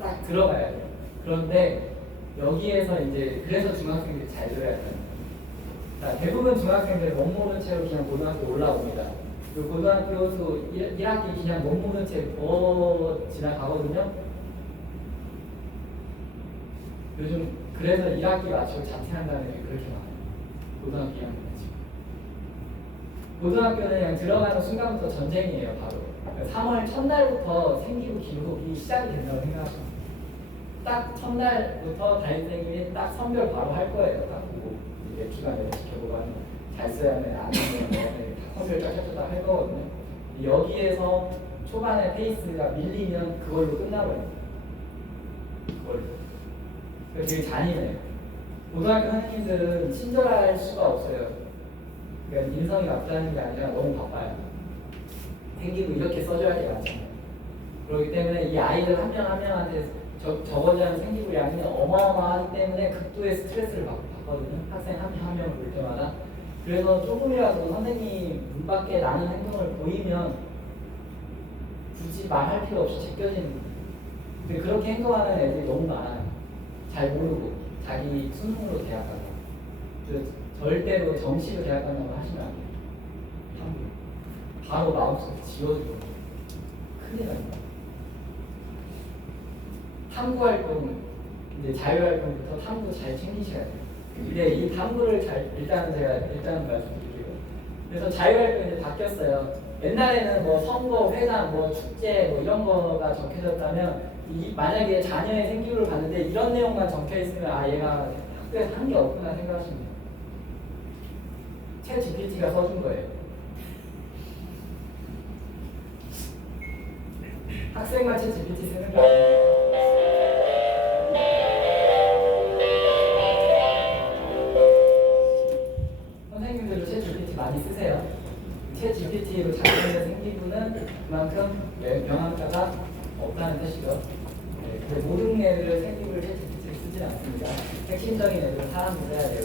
딱 들어가야 돼요. 그런데 여기에서 이제 그래서 중학생들이 잘 들어야 돼요. 대부분 중학생들 못 모르는 채로 그냥 고등학교 올라옵니다. 그 고등학교도 1학기 그냥 못 모르는 채 지나가거든요. 요즘 그래서 1학기 마치고 자퇴한다는 게 그렇게 많아요. 고등학교 2학기 마치고. 고등학교는 그냥 들어가는 순간부터 전쟁이에요. 바로 3월 첫날부터 생기부 기록이 시작이 된다고 생각하시면 딱 첫날부터 담임선생님이 딱 선별 바로 할 거예요. 딱 보고 이제 기간 내내 지켜보고 하는 잘 써야 하는 안 쓰면 다 선별 쫙쫙쫙 할 거거든요. 여기에서 초반에 페이스가 밀리면 그걸로 끝나버려요. 그걸로. 되게 잔인해요. 고등학교 선생님들은 친절할 수가 없어요. 그러니까 인성이 없다는 게 아니라 너무 바빠요. 생기부 이렇게 써줘야 게 많잖아요. 그렇기 때문에 이 아이들 한 명 한 명한테 적어져야 하는 생기부량이 어마어마하기 때문에 극도의 스트레스를 받거든요. 학생 한 명 한 명을 볼 때마다. 그래서 조금이라도 선생님 문 밖에 나는 행동을 보이면 굳이 말할 필요 없이 제껴지는 거예요. 근데 그렇게 행동하는 애들이 너무 많아요. 잘 모르고 자기 수능으로 대학 가고 절대로 정시로 대학 간다고 하시면 안 돼요. 바로 마음속에 지워주고 큰일 납니다. 탐구활동, 이제 자율활동부터 탐구 잘 챙기셔야 돼요. 근데 이 탐구를 일단은 말씀드릴게요. 그래서 자율활동 이제 바뀌었어요. 옛날에는 뭐 선거, 회담, 뭐 축제 뭐 이런 거가 적혀졌다면 만약에 자녀의 생기부를 봤는데 이런 내용만 적혀 있으면 아 얘가 학교에서 한 게 없구나 생각하시면 돼요. 챗 GPT가 써준 거예요. 학생만 챗 GPT 쓰는 게 아니에요. 선생님들도 챗 GPT 많이 쓰세요. 챗 GPT로 작성된 생기부는 그만큼 명함가가 없다는 뜻이죠. 네, 근데 모든 애들을 생기부를 챗 GPT를 쓰진 않습니다. 핵심적인 애들은 사람이 써야 돼요.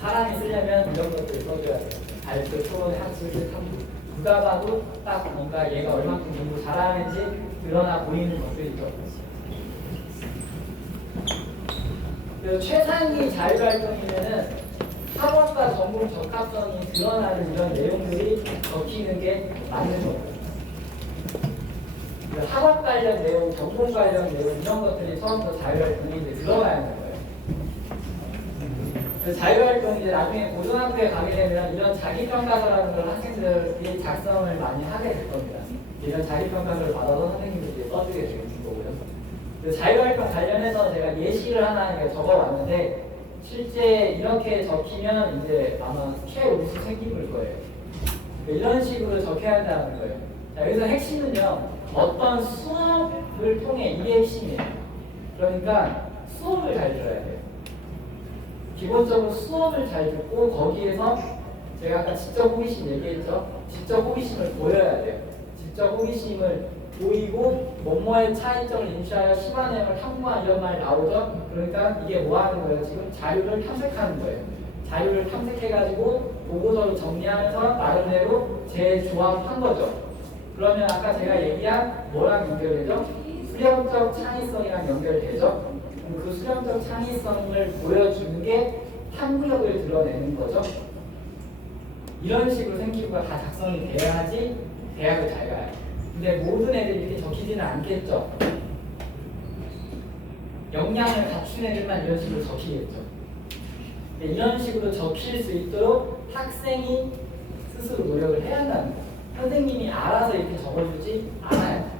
사람이 쓰려면 이런 것들을 써줘야 돼요. 발표, 토론, 학술, 탐구. 누가 봐도 딱 뭔가 얘가 얼만큼 공부 잘하는지 드러나 보이는 것들이죠. 그래서 최상위 자율활동이면은 학원과 전공 적합성이 드러나는 이런 내용들이 적히는 게 맞는 거예요. 학업 관련 내용, 전공 관련 내용 이런 것들이 처음부터 자율활동에 이제 들어가야 하는 거예요. 자율활동 이제 나중에 고등학교에 가게 되면 이런 자기평가서라는 걸 학생들이 작성을 많이 하게 될 겁니다. 이런 자기평가서를 받아서 선생님들이 써주게 되는 거고요. 자율활동 관련해서 제가 예시를 하나 적어왔는데 실제 이렇게 적히면 이제 아마 최우수 생기부일 거예요. 이런 식으로 적혀야 한다는 거예요. 자, 여기서 핵심은요. 어떤 수업을 통해 이게 핵심이에요. 그러니까 수업을 잘 들어야 돼요. 기본적으로 수업을 잘 듣고 거기에서 제가 아까 지적 호기심 얘기했죠. 지적 호기심을 보여야 돼요. 지적 호기심을 보이고 뭐뭐의 차이점을 인식하여 심화 내용을 탐구한 이런 말이 나오죠. 그러니까 이게 뭐 하는 거예요? 지금 자료를 탐색하는 거예요. 자료를 탐색해가지고 보고서로 정리하면서 나름대로 재조합한 거죠. 그러면 아까 제가 얘기한 뭐랑 연결되죠? 수렴적 창의성이랑 연결되죠. 그 수렴적 창의성을 보여주는 게 탐구력을 드러내는 거죠. 이런 식으로 생기부가 다 작성이 돼야지 대학을 잘 가요. 근데 모든 애들이 이렇게 적히지는 않겠죠. 역량을 갖춘 애들만 이런 식으로 적히겠죠. 이런 식으로 적힐 수 있도록 학생이 스스로 노력을 해야 한다는 거예요. 선생님이 알아서 이렇게 적어주지 않아요.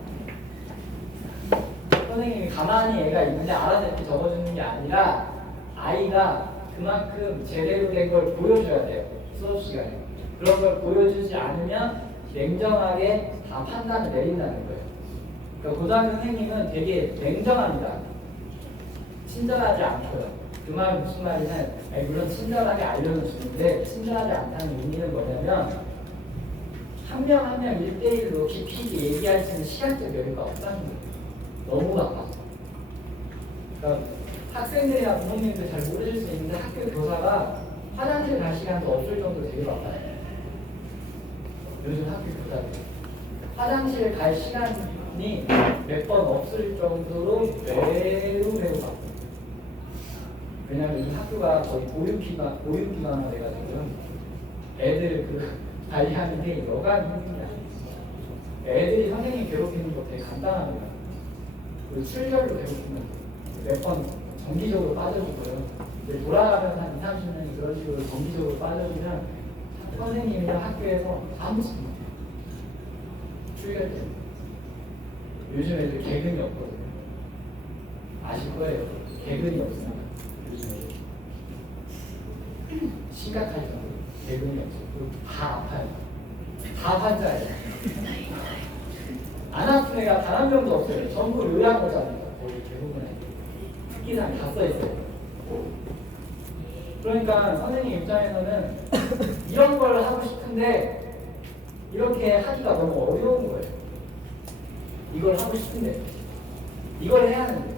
선생님이 가만히 애가 있는데 알아서 이렇게 적어주는 게 아니라 아이가 그만큼 제대로 된 걸 보여줘야 돼요. 수업 시간에. 그런 걸 보여주지 않으면 냉정하게 다 판단을 내린다는 거예요. 그러니까 고등학교 선생님은 되게 냉정합니다. 친절하지 않고요. 그 말은 무슨 말이냐면, 물론 친절하게 알려는 주는데 친절하지 않다는 의미는 뭐냐면 한 명 한 명 1대1로 깊이 있게 얘기할 수 있는 시간적 여유가 없다는 거예요. 너무 바빠서. 그러니까 학생들이나 부모님들 잘 모르실 수 있는데 학교 교사가 화장실 갈 시간도 없을 정도로 되게 바빠요. 요즘 학교 교사들. 화장실 갈 시간이 몇 번 없을 정도로 매우 바빠요. 왜냐면 이 학교가 거의 보육기관화 돼가지고 애들 관리하는 게 여간 힘들어요. 애들이 선생님 괴롭히는 거 되게 간단합니다. 출결로 괴롭히면 몇 번 정기적으로 빠져주고요. 돌아가면서 한 20-30년이 그런 식으로 정기적으로 빠져주면 선생님이나 학교에서 아무것도 못해요. 출결 때문에. 요즘 애들 개근이 없거든요. 아실 거예요. 개근이 없습니다. 요즘 애들. 심각할 정도로 개근이 없어요. 다 아파요. 다 환자예요. 안 아픈 애가 단 한 명도 없어요. 전부 요양원자입니다. 거의 대부분에. 특기사항 다 써있어요. 그러니까 선생님 입장에서는 이런 걸 하고 싶은데 이렇게 하기가 너무 어려운 거예요. 이걸 하고 싶은데 이걸 해야 하는데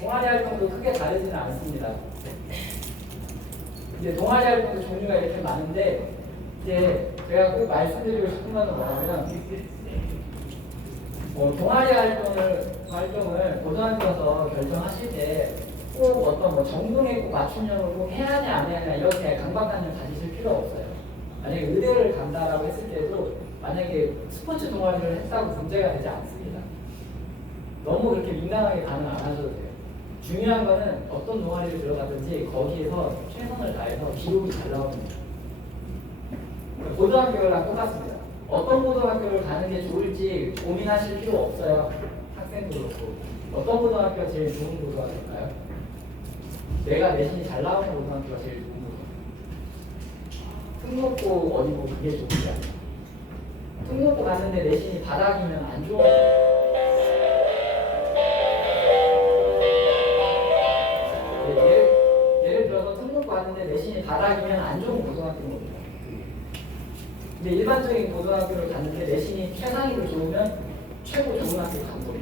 동아리 활동도 크게 다르지는 않습니다. 이제 동아리 활동도 종류가 이렇게 많은데 이제 제가 꼭 말씀드리고 싶은 건 뭐냐면 동아리 활동을 고등학교에서 결정하실 때 꼭 어떤 정동에 꼭 맞춤형으로 꼭 해야 하냐 안 해야 하냐 이렇게 강박관념 가지실 필요 없어요. 만약에 의대를 간다라고 했을 때도 만약에 스포츠 동아리를 했다고 문제가 되지 않습니다. 너무 그렇게 민감하게 반응 안 하셔도 돼요. 중요한 거는 어떤 동아리를 들어가든지 거기에서 최선을 다해서 기록이 잘 나오는 거예요. 고등학교랑 똑같습니다. 어떤 고등학교를 가는 게 좋을지 고민하실 필요 없어요. 학생도 그렇고. 어떤 고등학교가 제일 좋은 고등학교일까요? 내가 내신이 잘 나오는 고등학교가 제일 좋은 고등학교. 특목고 어디고 그게 좋은 게 아니에요. 특목고 갔는데 내신이 바닥이면 안 좋은 예를 들어서 특목고 갔는데 내신이 바닥이면 안 좋은 고등학교인 겁니다. 근데 일반적인 고등학교를 갔는데 내신이 최상위로 좋으면 최고 좋은 학교 간 거예요.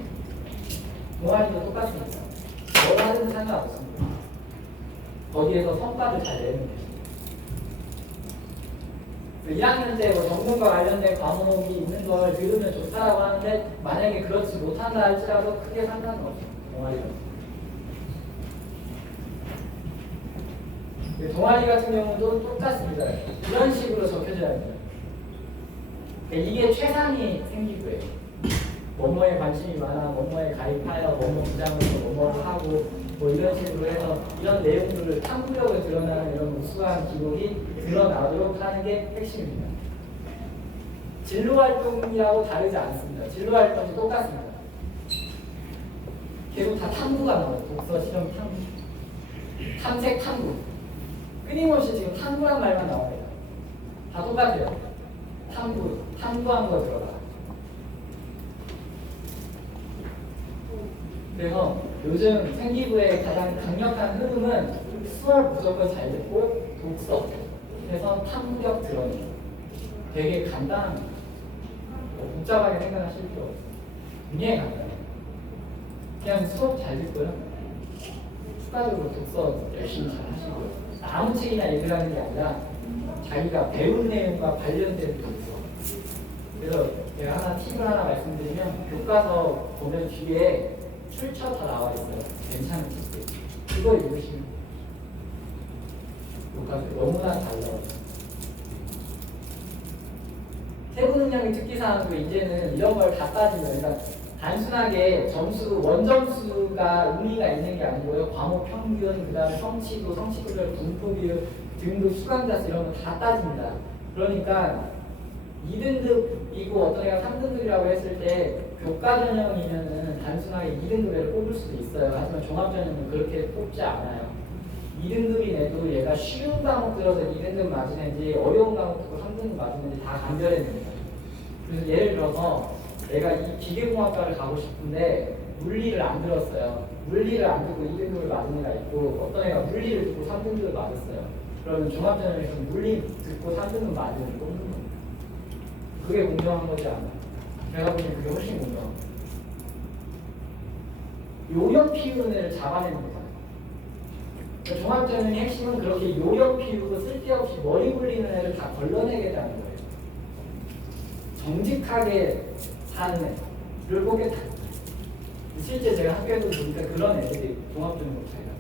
동아리도 똑같습니다. 뭘 하든지 상관없습니다. 거기에서 성과를 잘 내는 거예요. 1학년 때 전공과 관련된 과목이 있는 걸 들으면 좋다라고 하는데 만약에 그렇지 못한다 할지라도 크게 상관은 없어요. 동아리가. 동아리 같은 경우도 똑같습니다. 이런 식으로 적혀져야 돼요. 이게 최상이 생길 거예요. 뭐뭐에 관심이 많아, 뭐뭐에 가입하여, 뭐뭐 부장으로 뭐뭐를 하고 뭐 이런 식으로 해서 이런 내용들을 탐구력을 드러나는 이런 우수한 기록이 드러나도록 하는 게 핵심입니다. 진로활동이라고 다르지 않습니다. 진로활동도 똑같습니다. 계속 다 탐구가 나와요. 독서, 실험, 탐구, 탐색, 탐구. 끊임없이 지금 탐구란 말만 나옵니다. 다 똑같아요. 탐구한 거 들어가. 그래서 요즘 생기부의 가장 강력한 흐름은 수업 무조건 잘 듣고 독서 해서 탐구력 드러내기. 되게 간단합니다. 복잡하게 생각하실 필요 없어요. 굉장히 간단해요. 그냥 수업 잘 듣고요. 추가적으로 독서 열심히 잘 하시고요. 아무 책이나 읽으라는 게 아니라 자기가 배운 내용과 관련된 독서. 그래서 제가 하나 팁을 하나 말씀드리면 교과서 보면 뒤에 출처 다 나와 있어요. 괜찮은 팁들. 그거 읽으시면 교과서 너무나 잘 나와요. 세부 능력의 특기사항도 이제는 이런 걸 다 따지면 그러니까 단순하게 점수, 원점수가 의미가 있는 게 아니고요. 과목 평균, 그 다음에 성취도, 성취도별 분포 비율, 등급 수강자수 이런 거 다 따집니다. 그러니까 2등급이고 어떤 애가 3등급이라고 했을 때 교과 전형이면은 단순하게 2등급을 뽑을 수도 있어요. 하지만 종합 전형은 그렇게 뽑지 않아요. 2등급이 내도 얘가 쉬운 과목 들어서 2등급 맞은 애인지 어려운 과목 듣고 3등급 맞은 애인지 다 감별해냅니다. 그래서 예를 들어서 내가 이 기계공학과를 가고 싶은데 물리를 안 들었어요. 물리를 안 듣고 2등급을 맞은 애가 있고 어떤 애가 물리를 듣고 3등급을 맞았어요. 그러면 종합전형에서 물리 듣고 3등급 맞은 애를 뽑는 겁니다. 그게 공정한 거지 않아요. 제가 보기엔 그게 훨씬 공정합니다. 요령 피우는 애를 잡아내는 거잖아요. 종합전형의 핵심은 그렇게 요령 피우고 쓸데없이 머리 굴리는 애를 다 걸러내겠다는 거예요. 정직하게 사는 애를 보겠다. 실제 제가 학교에도 보니까 그런 애들이 종합전형으로 잘 가요.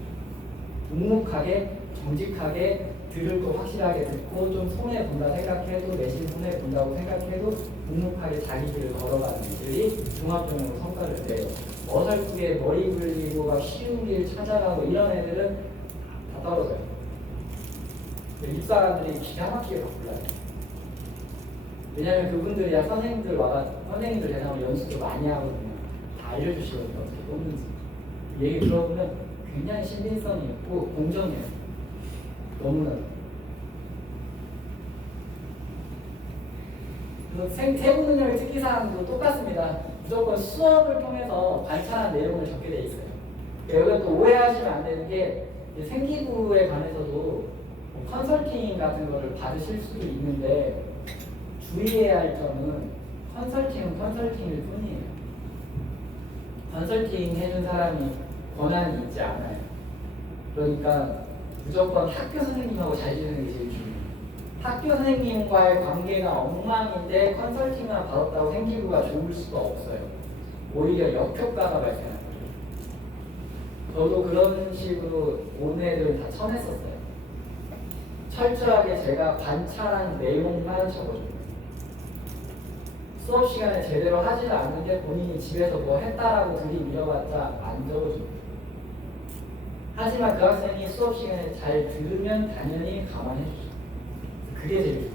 묵묵하게, 정직하게, 들을 거 확실하게 듣고 좀 손해본다 생각해도 내신 손해본다고 생각해도 묵묵하게 자기 길을 걸어가는 애들이 종합전형으로 성과를 내요. 어설프게 머리 굴리고 막 쉬운 길 찾아가고 이런 애들은 다 떨어져요. 입사관들이 기가 막히게 바꿀라요. 왜냐하면 그분들이야 선생님들 대상으로 연습도 많이 하거든요. 다 알려주시거든요. 어떻게 뽑는지. 얘기 들어보면 굉장히 신빙성이 있고 공정해요. 너무나. 세부 능력의 특기사항도 똑같습니다. 무조건 수업을 통해서 관찰한 내용을 적게 돼 있어요. 여기가 또 오해하시면 안 되는 게 생기부에 관해서도 뭐 컨설팅 같은 거를 받으실 수도 있는데 주의해야 할 점은 컨설팅은 컨설팅일 뿐이에요. 컨설팅 해준 사람이 권한이 있지 않아요. 그러니까 무조건 학교 선생님하고 잘 지내는 게 제일 중요해요. 학교 선생님과의 관계가 엉망인데 컨설팅을 받았다고 생기부가 좋을 수가 없어요. 오히려 역효과가 발생할 거예요. 저도 그런 식으로 온 애들 다 쳐냈었어요. 철저하게 제가 관찰한 내용만 적어줘요. 수업 시간에 제대로 하지도 않는데 본인이 집에서 뭐 했다라고 들이밀어봤자 안 적어줘요. 하지만 그 학생이 수업 시간에 잘 들으면 당연히 감안해 주죠. 그게 제일 중요해요.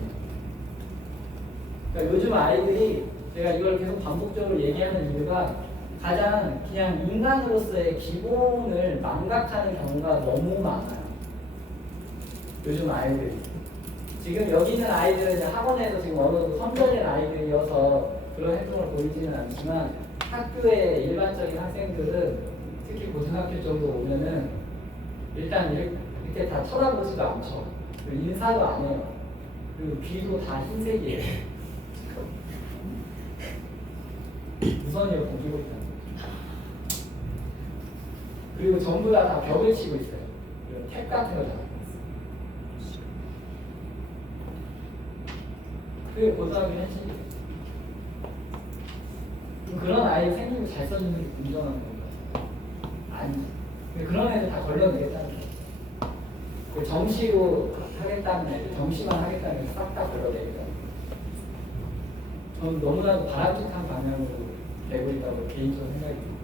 그러니까 요즘 아이들이 제가 이걸 계속 반복적으로 얘기하는 이유가 가장 그냥 인간으로서의 기본을 망각하는 경우가 너무 많아요. 요즘 아이들이. 지금 여기 있는 아이들은 이제 학원에서 지금 어느 정도 선별된 아이들이어서 그런 행동을 보이지는 않지만 학교의 일반적인 학생들은 특히 고등학교 정도 오면은 일단 이렇게 다 쳐다보지도 않죠. 그리고 인사도 안 해요. 그리고 귀도 다 흰색이에요. 무선 이어폰 끼고 있다는 거죠. 그리고 전부 다 벽을 치고 있어요. 탭 같은 거 다. 그게 고등학교 현실이에요. 그런 아이 생기고 잘 써주는 게 공정한 건가요? 아니죠. 그런 애들 다 걸러내겠다는 거예요. 정시로 하겠다는 애들, 정시만 하겠다는 애들 싹 다 걸러내겠다는 거예요. 저는 너무나도 바람직한 방향으로 되고 있다고 개인적으로 생각이 듭니다.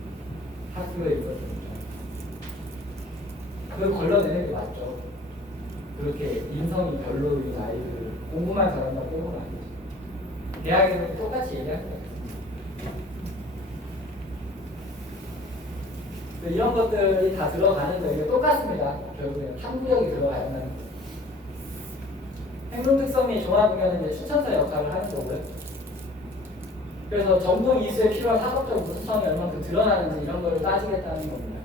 학교에 있거든요. 그걸 걸러내는 게 맞죠. 그렇게 인성이 별로인 아이들을 공부만 잘한다고 뽑은 건 아니죠. 대학에는 똑같이 얘기합니다. 이런 것들이 다 들어가는 거예요. 똑같습니다. 결국엔 탐구력이 들어가야 한다는 거예요. 행동 특성이 종합하면 이제 추천서 역할을 하는 거고요. 그래서 전공 이수에 필요한 사법적 무수성이 얼마큼 드러나는지 이런 거를 따지겠다는 겁니다.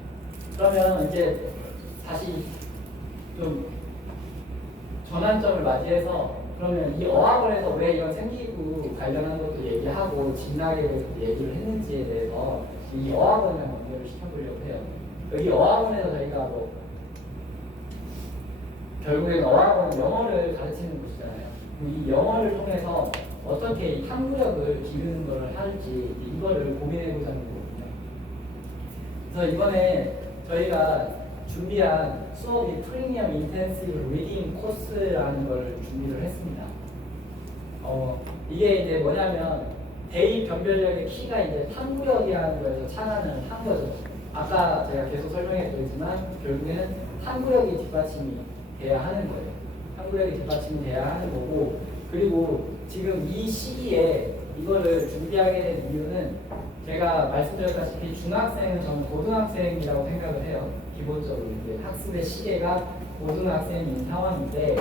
그러면 이제 다시 좀 전환점을 맞이해서 그러면 이 어학원에서 왜 이런 생기부 관련한 것도 얘기하고 진학에 대해서 얘기를 했는지에 대해서 이 어학원을 연결을 시켜보려고 해요. 여기 어학원에서 저희가 뭐 결국엔 어학원은 영어를 가르치는 곳이잖아요. 이 영어를 통해서 어떻게 이 탐구력을 기르는 것을 할지 이거를 고민해보자는 거거든요. 그래서 이번에 저희가 준비한 수업이 프리미엄 인텐시브 리딩 코스라는 걸 준비를 했습니다. 이게 이제 뭐냐면 대입 변별력의 키가 이제 탐구력이라는 거에서 착안을 한 거죠. 아까 제가 계속 설명해 드리지만 결국에는 탐구력이 뒷받침이 돼야 하는 거예요. 탐구력이 뒷받침이 돼야 하는 거고, 그리고 지금 이 시기에 이거를 준비하게 된 이유는 제가 말씀드렸다시피 중학생은 저는 고등학생이라고 생각을 해요. 기본적으로 이제 학습의 시계가 고등학생인 상황인데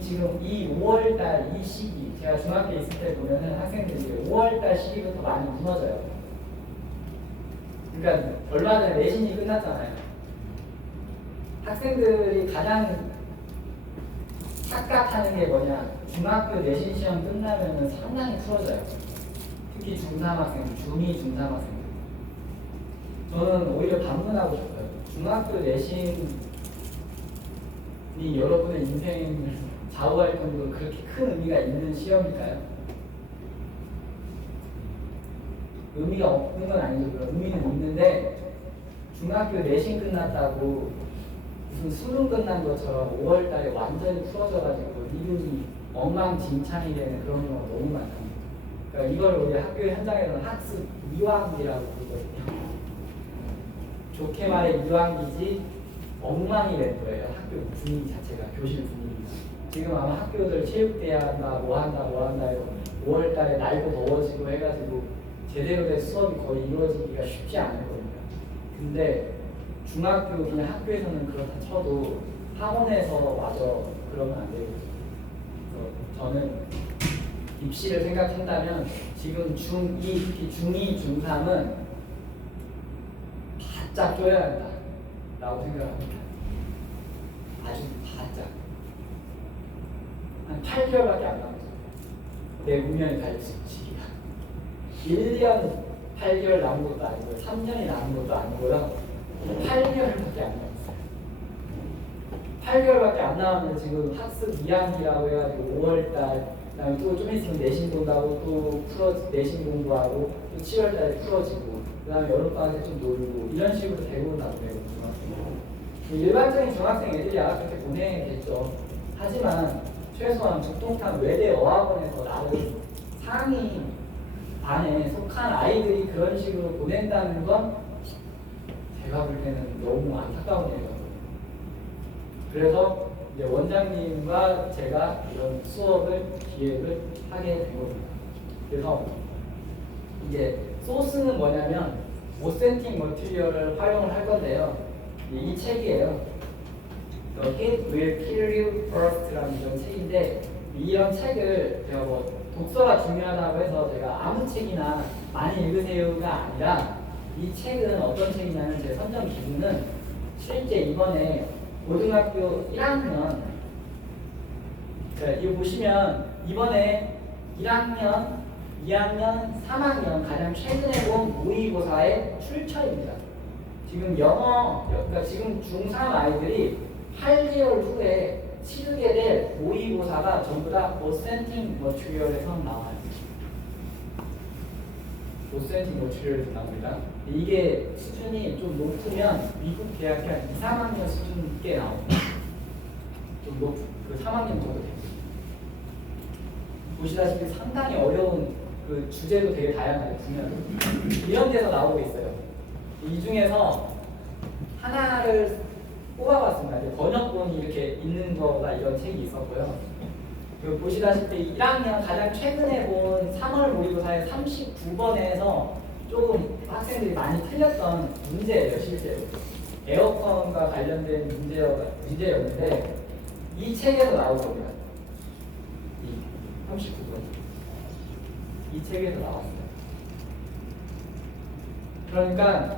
지금 이 5월달 이 시기 제가 중학교에 있을 때 보면은 학생들이 5월달 시기부터 많이 무너져요. 그러니까 얼마 전에 내신이 끝났잖아요. 학생들이 가장 착각하는 게 뭐냐? 중학교 내신 시험 끝나면은 상당히 풀어져요. 특히 중3 학생들, 중2, 중3 학생들. 저는 오히려 반문하고 싶어요. 중학교 내신이 여러분의 인생을 좌우할 정도로 그렇게 큰 의미가 있는 시험일까요? 의미가 없는 건 아니죠. 물론 의미는 있는데 중학교 내신 끝났다고 무슨 수능 끝난 것처럼 5월달에 완전히 풀어져가지고 이름이 엉망진창이 되는 그런 경우가 너무 많아요. 그러니까 이걸 우리 학교 현장에서는 학습 이완기라고 부르거든요. 좋게 말해 이완기지 엉망이 된 거예요. 학교 분위기 자체가, 교실 분위기가. 지금 아마 학교들 체육대회 한다, 뭐 한다 해서 5월달에 날도 더워지고 해가지고 제대로 된 수업이 거의 이루어지기가 쉽지 않을 겁니다. 근데 중학교 그냥 학교에서는 그렇다 쳐도 학원에서 마저 그러면 안 되겠죠. 그래서 저는 입시를 생각한다면 지금 중2, 특히 중2, 중3은 바짝 쪼여야 한다 라고 생각합니다. 아주 바짝. 한 8개월밖에 안 남았어요. 내 운명이 달릴 수 있지가. 1년 8개월 남은 것도 아니고요. 3년이 남은 것도 아니고요. 8개월밖에 안 남았어요. 8개월밖에 안 남았는데 지금 학습 2학기라고 해가지고 5월달 그다음에 또 좀 있으면 내신 본다고 또 내신 공부하고 또 7월달에 풀어지고 그다음에 여름방학에 좀 놀고 이런 식으로 대부분 다 보내고 중학생. 일반적인 중학생 애들이야 그렇게 보내겠죠. 하지만 최소한 북동탄 외대 어학원에서 나름 상위 반에 속한 아이들이 그런 식으로 보낸다는 건 제가 볼 때는 너무 안타까운 일이거든요. 그래서 이제 원장님과 제가 이런 수업을 기획을 하게 된 겁니다. 그래서 이제 소스는 뭐냐면 오센틱 머티리얼을 활용을 할 건데요. 이 책이에요. The Heat Will Kill You First라는 이런 책인데 이런 책을 제가 뭐 독서가 중요하다고 해서 제가 아무 책이나 많이 읽으세요가 아니라 이 책은 어떤 책이냐면 제 선정 기준은 실제 이번에 고등학교 1학년 이거 보시면 이번에 1학년, 2학년, 3학년 가장 최근에 본 모의고사의 출처입니다. 지금 그러니까 지금 중3 아이들이 8개월 후에 치르게 될 모의고사가 전부 다 오센틱 머티리얼에서 나와요. 오센틱 머티리얼에서 나옵니다. 이게 수준이 좀 높으면 미국 대학교 한 2, 3학년 수준 꽤 나옵니다. 좀 높은 그 3학년 정도 됩니다. 보시다시피 상당히 어려운 그 주제도 되게 다양하게 분야로 이런 데서 나오고 있어요. 이 중에서 하나를 뽑아봤습니다. 번역본이 이렇게 있는 거가 이런 책이 있었고요. 그 보시다시피 1학년 가장 최근에 본 3월 모의고사의 39번에서 조금 학생들이 많이 틀렸던 문제예요, 실제로. 에어컨과 관련된 문제였는데 이 책에서 나온 겁니다. 이 39번. 이 책에서 나왔어요. 그러니까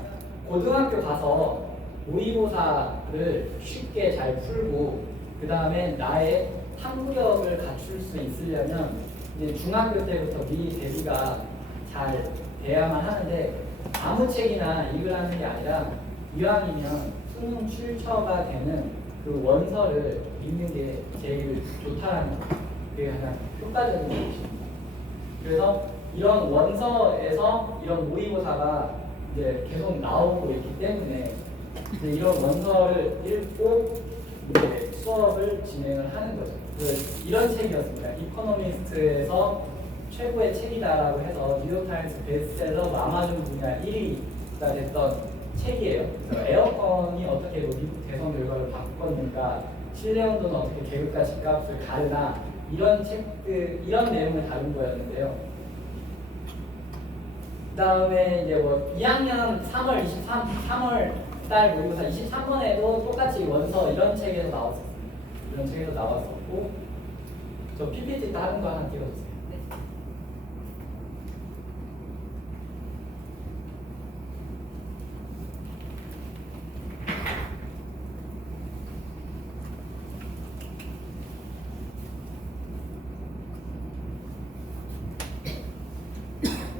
고등학교 가서 모의고사를 쉽게 잘 풀고 그 다음에 나의 탐구력을 갖출 수 있으려면 이제 중학교 때부터 미리 대비가 잘 돼야만 하는데 아무 책이나 읽으라는 게 아니라 이왕이면 수능 출처가 되는 그 원서를 읽는 게 제일 좋다라는 거예요. 그게 가장 효과적인 것입니다. 그래서 이런 원서에서 이런 모의고사가 이제 계속 나오고 있기 때문에 이제 이런 원서를 읽고 이제 수업을 진행을 하는 거죠. 이런 책이었습니다. 이코노미스트에서 최고의 책이다라고 해서 뉴욕타임스 베스트셀러 아마존 분야 1위가 됐던 책이에요. 그래서 에어컨이 어떻게 미국 대선 결과를 바꿨는가, 실내 온도는 어떻게 계급과 집값을 가르나 이런 책들, 이런 내용을 다룬 거였는데요. 그다음에 이제 뭐 2학년 3월 달 모의고사 23번에도 똑같이 원서 이런 책에서 나왔었습니다. 이런 책에서 나왔었고 저 PPT 다른 거 하나 띄워주세요.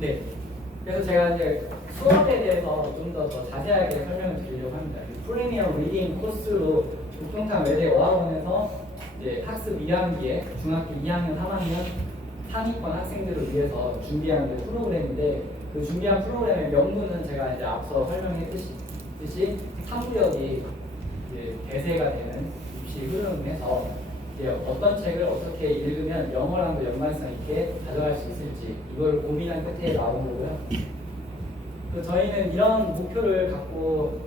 네. 그래서 제가 이제 수업에 대해서 좀 더 자세하게 설명을 드리려고 합니다. 프리미엄 리딩 코스로 북동탄 외대 어학원에서 이제 학습 2학기에 중학교 2학년, 3학년 상위권 학생들을 위해서 준비한 프로그램인데 그 준비한 프로그램의 명분은 제가 이제 앞서 설명했듯이 3구역이 이제 대세가 되는 입시 흐름에서 이제 어떤 책을 어떻게 읽으면 영어랑도 연관성 있게 가져갈 수 있을지 이걸 고민한 끝에 나온 거고요. 저희는 이런 목표를 갖고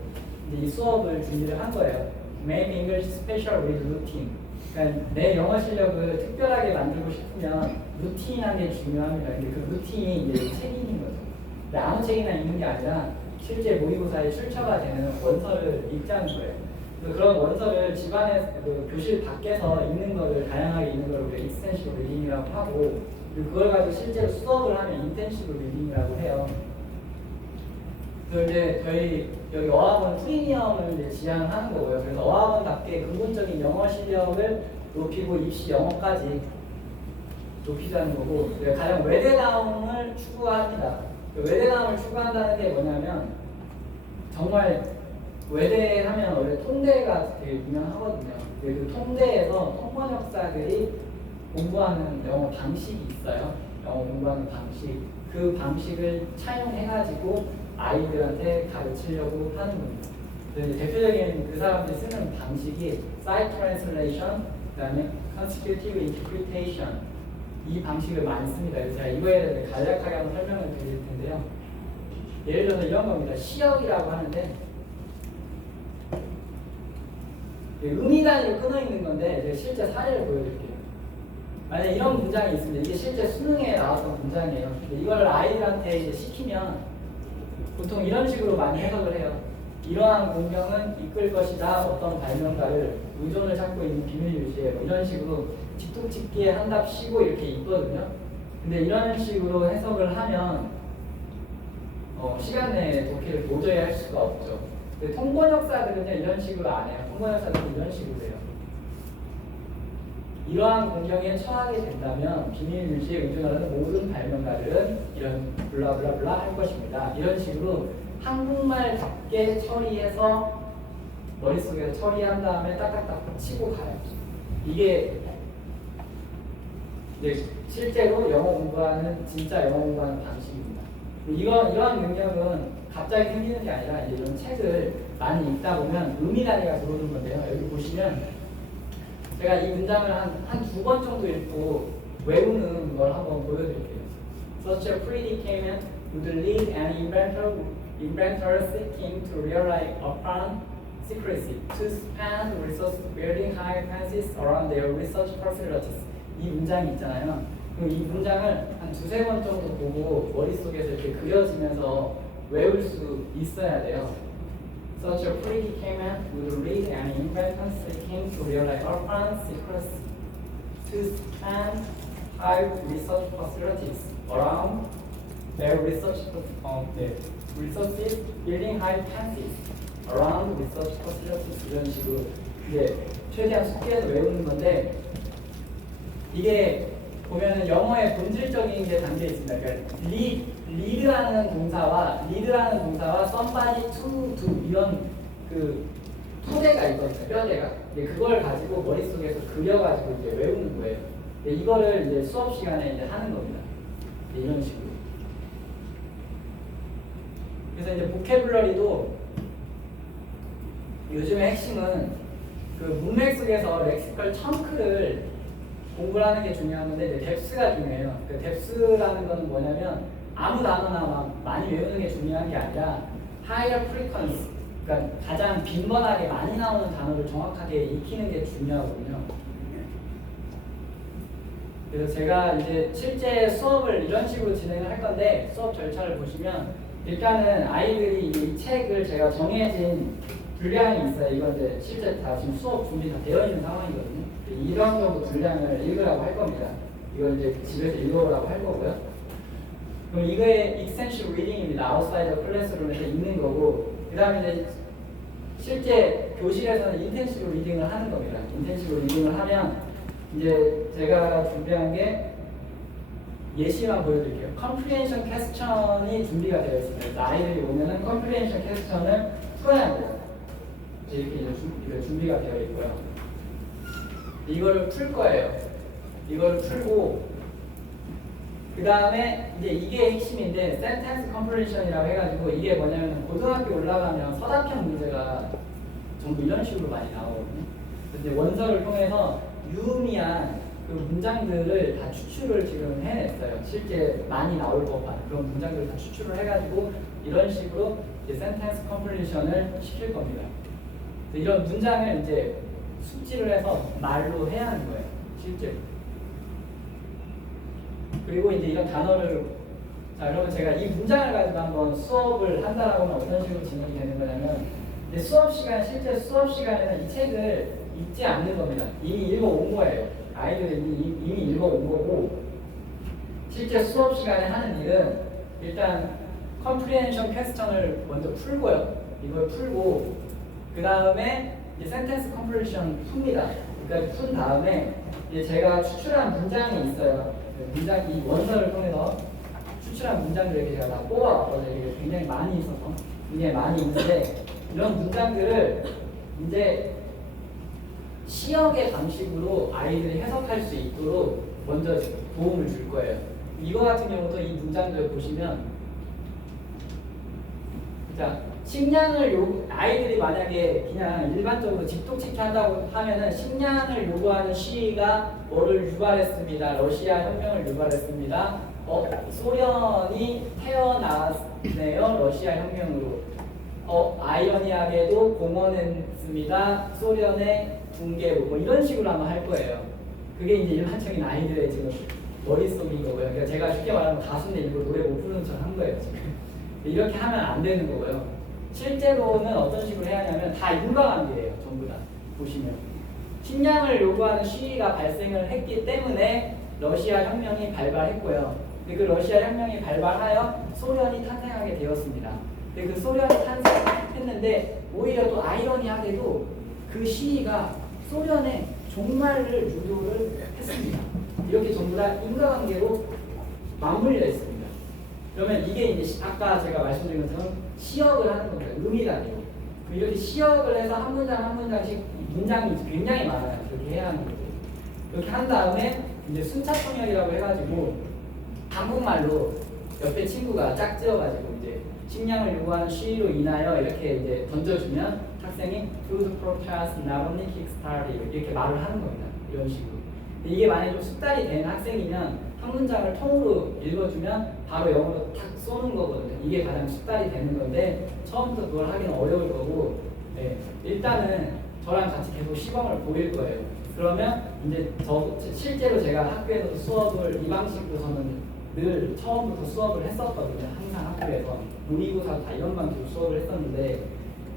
이 수업을 준비를 한 거예요. Make English Special with Routine. 그러니까 내 영어 실력을 특별하게 만들고 싶으면 루틴한 게 중요합니다. 근데 그 루틴이 이제 책임인 거죠. 근데 아무 책이나 읽는 게 아니라 실제 모의고사에 출처가 되는 원서를 읽자는 거예요. 그래서 그런 원서를 집안에 교실 밖에서 읽는 거를 다양하게 읽는 걸 우리가 익스텐시브 리딩이라고 하고 그리고 그걸 가지고 실제로 수업을 하면 인텐시브 리딩이라고 해요. 그래서 이제 저희 여기 어학원 프리미엄을 이제 지향하는 거고요. 그래서 어학원답게 근본적인 영어 실력을 높이고 입시 영어까지 높이자는 거고 가장 외대다움을 추구합니다. 외대다움을 추구한다는 게 뭐냐면 정말 외대 하면 원래 통대가 되게 유명하거든요. 그 통대에서 통번역사들이 공부하는 영어 방식이 있어요. 영어 공부하는 방식. 그 방식을 차용해가지고 아이들한테 가르치려고 하는 겁니다. 대표적인 그 사람들이 쓰는 방식이 Site Translation, 그다음에 Consecutive Interpretation 이 방식을 많이 씁니다. 그래서 제가 이거에 대해서 간략하게 한번 설명을 드릴 텐데요. 예를 들어서 이런 겁니다. 시역이라고 하는데 의미 단위로 끊어 있는 건데 제가 실제 사례를 보여드릴게요. 만약 이런 문장이 있습니다. 이게 실제 수능에 나왔던 문장이에요. 근데 이걸 아이들한테 이제 시키면 보통 이런 식으로 많이 해석을 해요. 이러한 공경은 이끌 것이다. 어떤 발명가를 의존을 찾고 있는 비밀 유지에 뭐 이런 식으로 집톡집기에 한 답 쉬고 이렇게 있거든요. 근데 이런 식으로 해석을 하면 시간 내에 독해를 도저히 할 수가 없죠. 근데 통번역사들은요 이런 식으로 안 해요. 통번역사들은 이런 식으로 해요. 이러한 공경에 처하게 된다면 비밀 유지에 의존하는 모든 발명가들은 이런 블라블라블라 할 것입니다. 이런 식으로 한국말답게 처리해서 머릿속에 처리한 다음에 딱딱딱 치고 가요. 이게 이제 실제로 영어 공부하는 진짜 영어 공부하는 방식입니다. 이러한 능력은 갑자기 생기는 게 아니라 이제 이런 책을 많이 읽다 보면 의미 단위가 들어오는 건데요. 여기 보시면 제가 이 문장을 한 두 번 정도 읽고 외우는 걸 한번 보여드릴게요. Such a predicament would lead an inventor seeking to realize upon secrecy to spend resources building high fences around their research facilities. 이 문장이 있잖아요. 그럼 이 문장을 한 두세 번 정도 보고 머릿속에서 이렇게 그려지면서 외울 수 있어야 돼요. Such a predicament would lead an inventor seeking to realize urban secrets to spend high research facilities around their researches, building high fences around research facilities 이런 식으로 이제 최대한 숙제해서 외우는 건데 이게 보면은 영어의 본질적인 게 담겨 있습니다. 그러니까 lead라는 동사와 somebody to do 이런 그 토대가 있거든요. 뼈대가. 그걸 가지고 머릿속에서 그려가지고 이제 외우는 거예요. 이거를 이제 수업 시간에 이제 하는 겁니다. 이런 식으로. 그래서 이제 보캐블러리도 요즘의 핵심은 그 문맥 속에서 렉시컬 청크를 공부를 하는 게 중요한 건데 뎁스가 중요해요. 그 뎁스라는 거는 뭐냐면 아무 단어나 막 많이 외우는 게 중요한 게 아니라 higher frequency, 그러니까 가장 빈번하게 많이 나오는 단어를 정확하게 익히는 게 중요하거든요. 그래서 제가 이제 실제 수업을 이런 식으로 진행을 할 건데 수업 절차를 보시면 일단은 아이들이 이 책을 제가 정해진 분량이 있어요. 이건 이제 실제 다 지금 수업 준비 다 되어 있는 상황이거든요. 이런 정도 분량을 읽으라고 할 겁니다. 이걸 이제 집에서 읽어보라고 할 거고요. 그럼 이거의 extensive reading입니다. outside the classroom에서 읽는 거고, 그 다음에 이제 실제 교실에서는 intensive reading을 하는 겁니다. intensive reading을 하면 이제 제가 준비한 게 예시만 보여드릴게요. comprehension question이 준비가 되어 있습니다. 그래서 아이들이 오면은 comprehension question을 풀어야 돼요. 이렇게 이제 준비가 되어 있고요. 이걸 풀 거예요. 이걸 풀고 그 다음에 이제 이게 핵심인데 sentence comprehension이라고 해가지고 이게 뭐냐면 고등학교 올라가면 서답형 문제가 전부 이런 식으로 많이 나오거든요. 근데 원서를 통해서 유의미한 그 문장들을 다 추출을 지금 해냈어요. 실제 많이 나올 법한 그런 문장들을 다 추출을 해가지고 이런 식으로 이제 sentence comprehension을 시킬 겁니다. 이런 문장을 이제 숙지를 해서 말로 해야 하는 거예요. 실제로. 그리고 이제 이런 단어를 자 여러분 제가 이 문장을 가지고 한번 수업을 한다라고 하면 어떤 식으로 진행이 되는 거냐면 이제 수업 시간 실제 수업 시간에는 이 책을 읽지 않는 겁니다. 이미 읽어온 거예요. 아이들이 이미 읽어온 거고 실제 수업 시간에 하는 일은 일단 컴프리헨션 퀘스천을 먼저 풀고요. 이걸 풀고 그 다음에 이제 센텐스 컴프리션 풉니다. 그러니까 푼 다음에 이제 제가 추출한 문장이 있어요. 문장 이 원서를 통해서 추출한 문장들을 이렇게 제가 다 뽑아왔거든요. 이게 굉장히 많이 있어서 굉장히 많이 있는데 이런 문장들을 이제 시역의 방식으로 아이들이 해석할 수 있도록 먼저 도움을 줄 거예요. 이거 같은 경우도 이 문장들 보시면 자 식량을 아이들이 만약에 그냥 일반적으로 집독집기 한다고 하면은 식량을 요구하는 시위가 뭐를 유발했습니다. 러시아 혁명을 유발했습니다. 소련이 태어났네요. 러시아 혁명으로. 아이러니하게도 공헌했습니다. 소련의 붕괴로. 뭐 이런 식으로 아마 할 거예요. 그게 이제 일반적인 아이들의 지금 머릿속인 거고요. 그러니까 제가 쉽게 말하면 가수인데 일부러 노래 못 부르는 척 한 거예요. 지금. 이렇게 하면 안 되는 거고요. 실제로는 어떤 식으로 해야 하냐면 다 인과관계예요. 전부 다 보시면 식량을 요구하는 시위가 발생을 했기 때문에 러시아 혁명이 발발했고요. 근데 그 러시아 혁명이 발발하여 소련이 탄생하게 되었습니다. 근데 그 소련이 탄생했는데 오히려 또 아이러니하게도 그 시위가 소련의 종말을 유도를 했습니다. 이렇게 전부 다 인과관계로 맞물려 있습니다. 그러면 이게 이제 아까 제가 말씀드린 것처럼 시역을 하는 겁니다. 의미라니요. 이렇게 시역을 해서 한 문장 한 문장씩 문장이 굉장히 많아요. 그렇게 해야 하는 거죠. 이렇게 한 다음에 이제 순차 통역이라고 해가지고 한국말로 옆에 친구가 짝지어가지고 이제 식량을 요구하는 시위로 인하여 이렇게 이제 던져주면 학생이 food protest not only kick-started 이렇게 말을 하는 겁니다. 이런 식으로. 이게 만약에 좀 숙달이 된 학생이면 한 문장을 통으로 읽어주면 바로 영어로 탁 쏘는 거거든요. 이게 가장 숙달이 되는 건데 처음부터 그걸 하기는 어려울 거고 네, 일단은 저랑 같이 계속 시범을 보일 거예요. 그러면 이제 실제로 제가 학교에서 수업을 이 방식으로서는 늘 처음부터 수업을 했었거든요. 항상 학교에서 모의고사 다 이런 방식으로 수업을 했었는데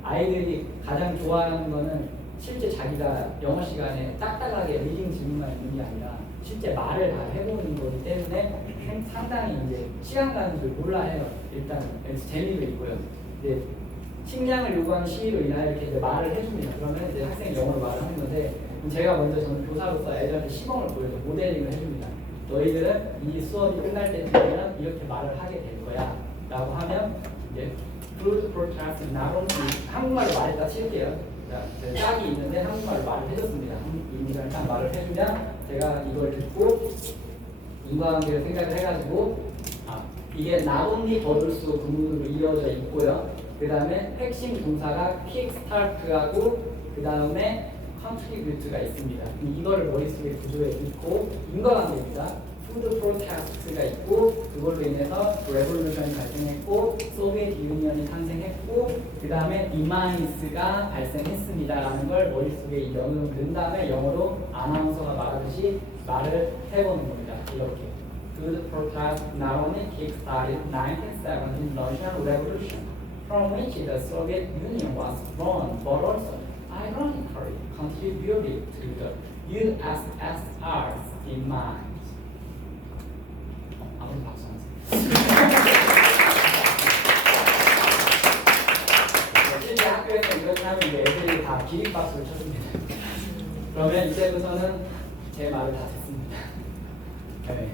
아이들이 가장 좋아하는 거는 실제 자기가 영어 시간에 딱딱하게 리딩 질문만 있는 게 아니라 실제 말을 다 해보는 거기 때문에 상당히 이제 시간 가는 줄 몰라 해요. 일단 재미도 있고요. 이제 식량을 요구하는 시위로 인하여 이렇게 이제 말을 해줍니다. 그러면 이제 학생이 영어로 말을 하는 건데 제가 먼저 저는 교사로서 애들한테 시범을 보여서 모델링을 해줍니다. 너희들은 이 수업이 끝날 때쯤이면 이렇게 말을 하게 될 거야. 라고 하면 이제 food protest not only 한국말로 말했다 칠게요. 자, 짝이 있는데 한국말로 말을 해줬습니다. 이 문장을 딱 말을 해주면 제가 이걸 듣고 인과관계를 생각을 해가지고 이게 not only 더블수 구문으로 이어져 있고요. 그 다음에 핵심 동사가 kickstart하고 그 다음에 contribute가 있습니다. 이거를 머릿속에 구조에 넣고 인과관계입니다. food protest가 있고 그걸로 인해서 revolution이 발생했고 소비에트 유니언이 탄생했고 그 다음에 demise가 발생했습니다라는 걸 머릿속에 넣은 다음에 영어로 아나운서가 말하듯이 말을 해보는 겁니다. 이렇게. Good protest not only kick-started 1917 Russian Revolution, from which the Soviet Union was born, but also, ironically, contributed to the USSR's demise. 아무튼 박수 한 실제 학교에서 이렇게 하면 이제 애들이 다 기립박수를 쳐줍니다. 그러면 이제부터는 제 말을 다 듣습니다. 네.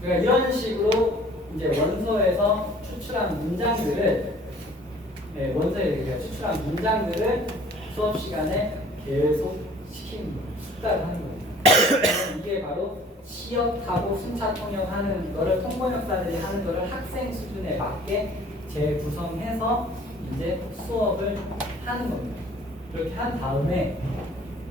그러니까 이런 식으로 이제 원서에서 추출한 문장들을 원서에 추출한 문장들을 수업 시간에 계속 시키는 거예요. 숙달을 하는 거예요. 이게 바로 시역하고 순차 통역하는 거를 통번역사들이 하는 거를 학생 수준에 맞게 재구성해서 이제 수업을 하는 겁니다. 그렇게 한 다음에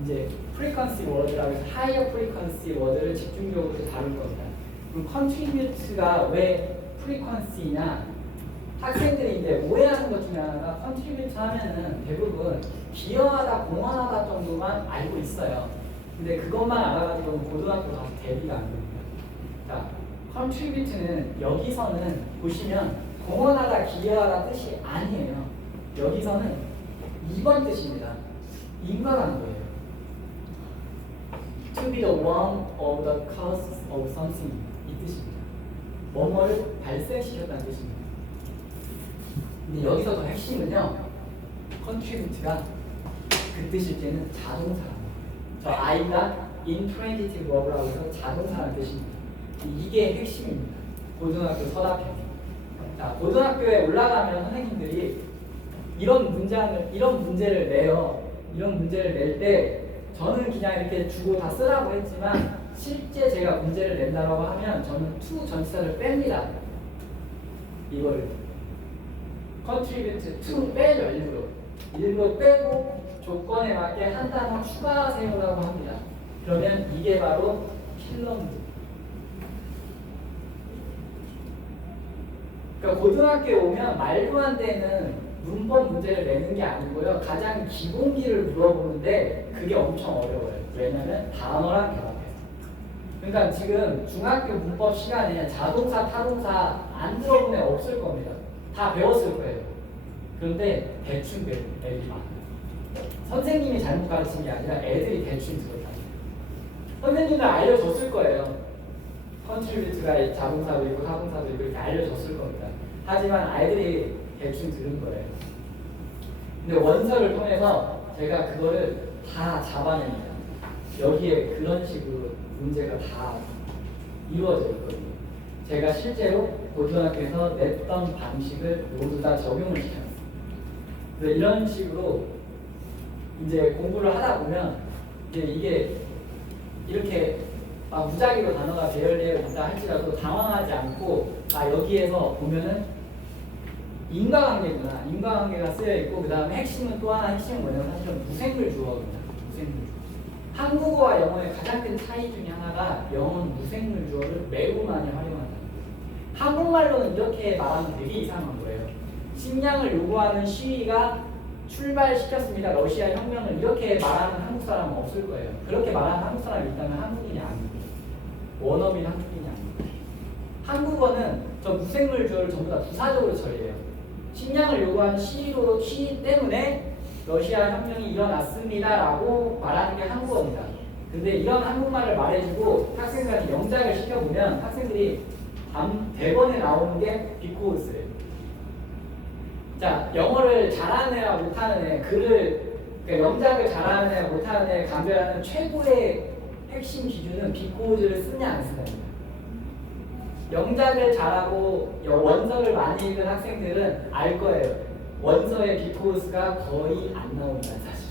이제 frequency word라고 해서 higher frequency word를 집중적으로 다룰 겁니다. 그럼 contribute가 왜 frequency냐? 학생들이 이제 오해하는 것 중에 하나가 contribute 하면은 대부분 기여하다, 공헌하다 정도만 알고 있어요. 근데 그것만 알아가지고는 고등학교 가서 대비가 안 됩니다. 자, contribute는 여기서는 보시면 공헌하다, 기여하다 뜻이 아니에요. 여기서는 2번 뜻입니다. 인과라는 거예요. To be the one of the cause of something 이 뜻입니다. 뭐뭐를 발생시켰다는 뜻입니다. 근데 여기서 더 핵심은요, contribute가 그 뜻일 때는 자동사랍니다. 저 I가 intransitive verb라고 해서 자동사라는 뜻입니다. 이게 핵심입니다. 고등학교 서답형. 자, 고등학교에 올라가면 선생님들이 이런 문제를 내요. 이런 문제를 낼 때 저는 그냥 이렇게 주고 다 쓰라고 했지만 실제 제가 문제를 낸다고 하면 저는 to 전치사를 뺍니다. 이거를 contribute to 빼죠. 일부러 빼고 조건에 맞게 한 단어 추가하세요라고 합니다. 그러면 이게 바로 필러문제. 그러니까 고등학교에 오면 말도 안 되는 문법 문제를 내는 게 아니고요. 가장 기본기를 물어보는데 그게 엄청 어려워요. 왜냐면 단어랑 결합해서. 그러니까 지금 중학교 문법 시간에 자동사, 타동사 안 들어본 애 없을 겁니다. 다 배웠을 거예요. 그런데 대충 배우는 애들이 많아요. 선생님이 잘못 가르친 게 아니라 애들이 대충 들었다. 선생님은 알려줬을 거예요. 컨트리뷰트가 자동사도 있고 타동사도 있고 이렇게 알려줬을 겁니다. 하지만 아이들이 대충 들은 거예요. 근데 원서를 통해서 제가 그거를 다 잡아냅니다. 여기에 그런 식으로 문제가 다 이루어져 있거든요. 제가 실제로 고등학교에서 냈던 방식을 모두 다 적용을 시켰어요. 그래서 이런 식으로 이제 공부를 하다 보면 이제 이게 이렇게 막 무작위로 단어가 배열되어 있다 할지라도 당황하지 않고 여기에서 보면은 인과관계구나. 인과관계가 쓰여 있고 그 다음에 핵심은 또 하나 핵심은 뭐냐면 사실은 무생물 주어입니다. 무생물 주어. 한국어와 영어의 가장 큰 차이 중에 하나가 영어는 무생물 주어를 매우 많이 활용한다. 한국말로는 이렇게 말하면 되게 이상한 거예요. 식량을 요구하는 시위가 출발시켰습니다. 러시아 혁명을 이렇게 말하는 한국 사람은 없을 거예요. 그렇게 말하는 한국 사람이 있다면 한국인이 아닙니다. 원어민 한국인이 아닙니다. 한국어는 저 무생물 주어를 전부 다 부사적으로 처리해요. 식량을 요구하는 시위 때문에 러시아 혁명이 일어났습니다라고 말하는 게 한국어입니다. 근데 이런 한국말을 말해주고 학생들한테 영작을 시켜보면 학생들이 대본에 나오는 게 비코스예요. 자, 영어를 잘하는 애와 못하는 애, 그러니까 영작을 잘하는 애와 못하는 애 감별하는 최고의 핵심 기준은 비코즈를 쓰냐 안 쓰냐입니다. 영작을 잘하고 원서를 많이 읽은 학생들은 알 거예요. 원서의 비코즈가 거의 안 나온다는 사실.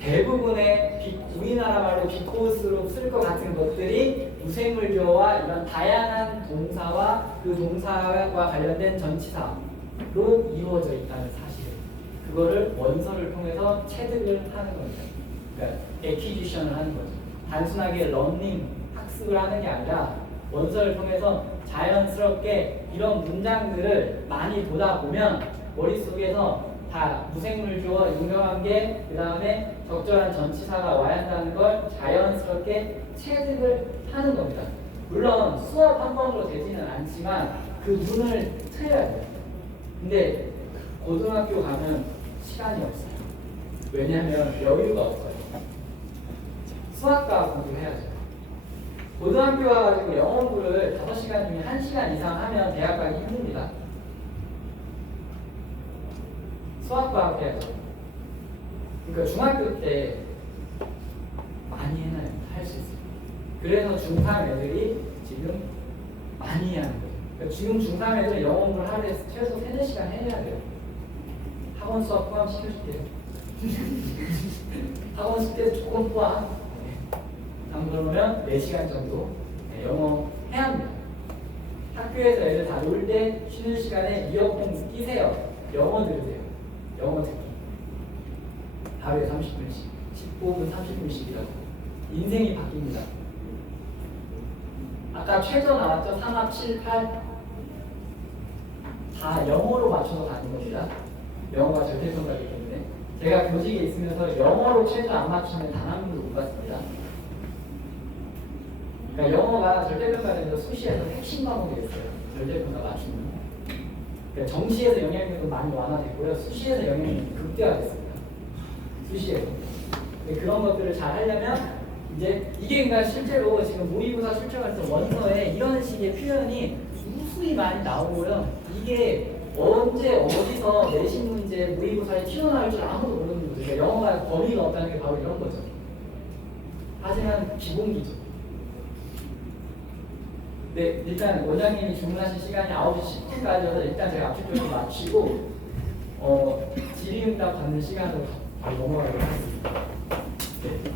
대부분의 우리나라 말로 비코즈로 쓸 것 같은 것들이 무생물주어와 이런 다양한 동사와 그 동사와 관련된 전치사로 이루어져 있다는 사실. 그거를 원서를 통해서 체득을 하는 겁니다. 그러니까 액퀴지션을 하는 거죠. 단순하게 러닝, 학습을 하는 게 아니라 원서를 통해서 자연스럽게 이런 문장들을 많이 보다 보면 머릿속에서 다 무생물주어, 인과관계, 그 다음에 적절한 전치사가 와야 한다는 걸 자연스럽게 체득을 하는 겁니다. 물론 수업 한 번으로 되지는 않지만 그 눈을 트여야 돼요. 근데 고등학교 가면 시간이 없어요. 왜냐하면 여유가 없어요. 수학과 공부해야죠. 고등학교 와가지고 영어 공부를 5시간 중에 1시간 이상 하면 대학 가기 힘듭니다. 수학과학 해야죠. 그러니까 중학교 때 많이 해놔요. 할 수 있어요. 그래서 중3 애들이 지금 많이 하는 거예요. 그러니까 지금 중3 애들 영어 공부를 하루에 최소 3-4시간 해야 돼요. 학원 수업 포함 시켜줄게요. 학원 숙제 조금 포함. 네. 그러면 4시간 정도 영어 해야 합니다. 학교에서 애들 다 놀 때 쉬는 시간에 이어폰 끼세요. 영어 들으세요. 영어 듣기. 하루에 30분씩, 15분, 30분씩이라고. 인생이 바뀝니다. 아까 최저 나왔죠? 3합, 7, 8. 다 영어로 맞춰서 가는 겁니다. 영어가 절대평가이기 때문에. 제가 교직에 있으면서 영어로 최저 안 맞추면 단 한 분도 못 봤습니다. 그러니까 영어가 절대평가되면서 수시에서 핵심 과목이 됐어요. 절대평가 맞추는. 그러니까 정시에서 영향력은 많이 완화됐고요. 수시에서 영향력이 극대화됐습니다. 수시에서. 그런 것들을 잘 하려면 이제 이게 그러니까 실제로 지금 모의고사 출제할 때 원서에 이런 식의 표현이 무수히 많이 나오고요. 이게 언제 어디서 내신 문제 모의고사에 튀어나올 줄 아무도 모르는 거죠. 그러니까 영어가 범위가 없다는 게 바로 이런 거죠. 하지만 기본기죠. 네, 일단 원장님이 주문하신 시간이 9시 10분까지여서 일단 제가 압축적으로 마치고 질의응답 받는 시간으로 바로 넘어가도록 하겠습니다. 네.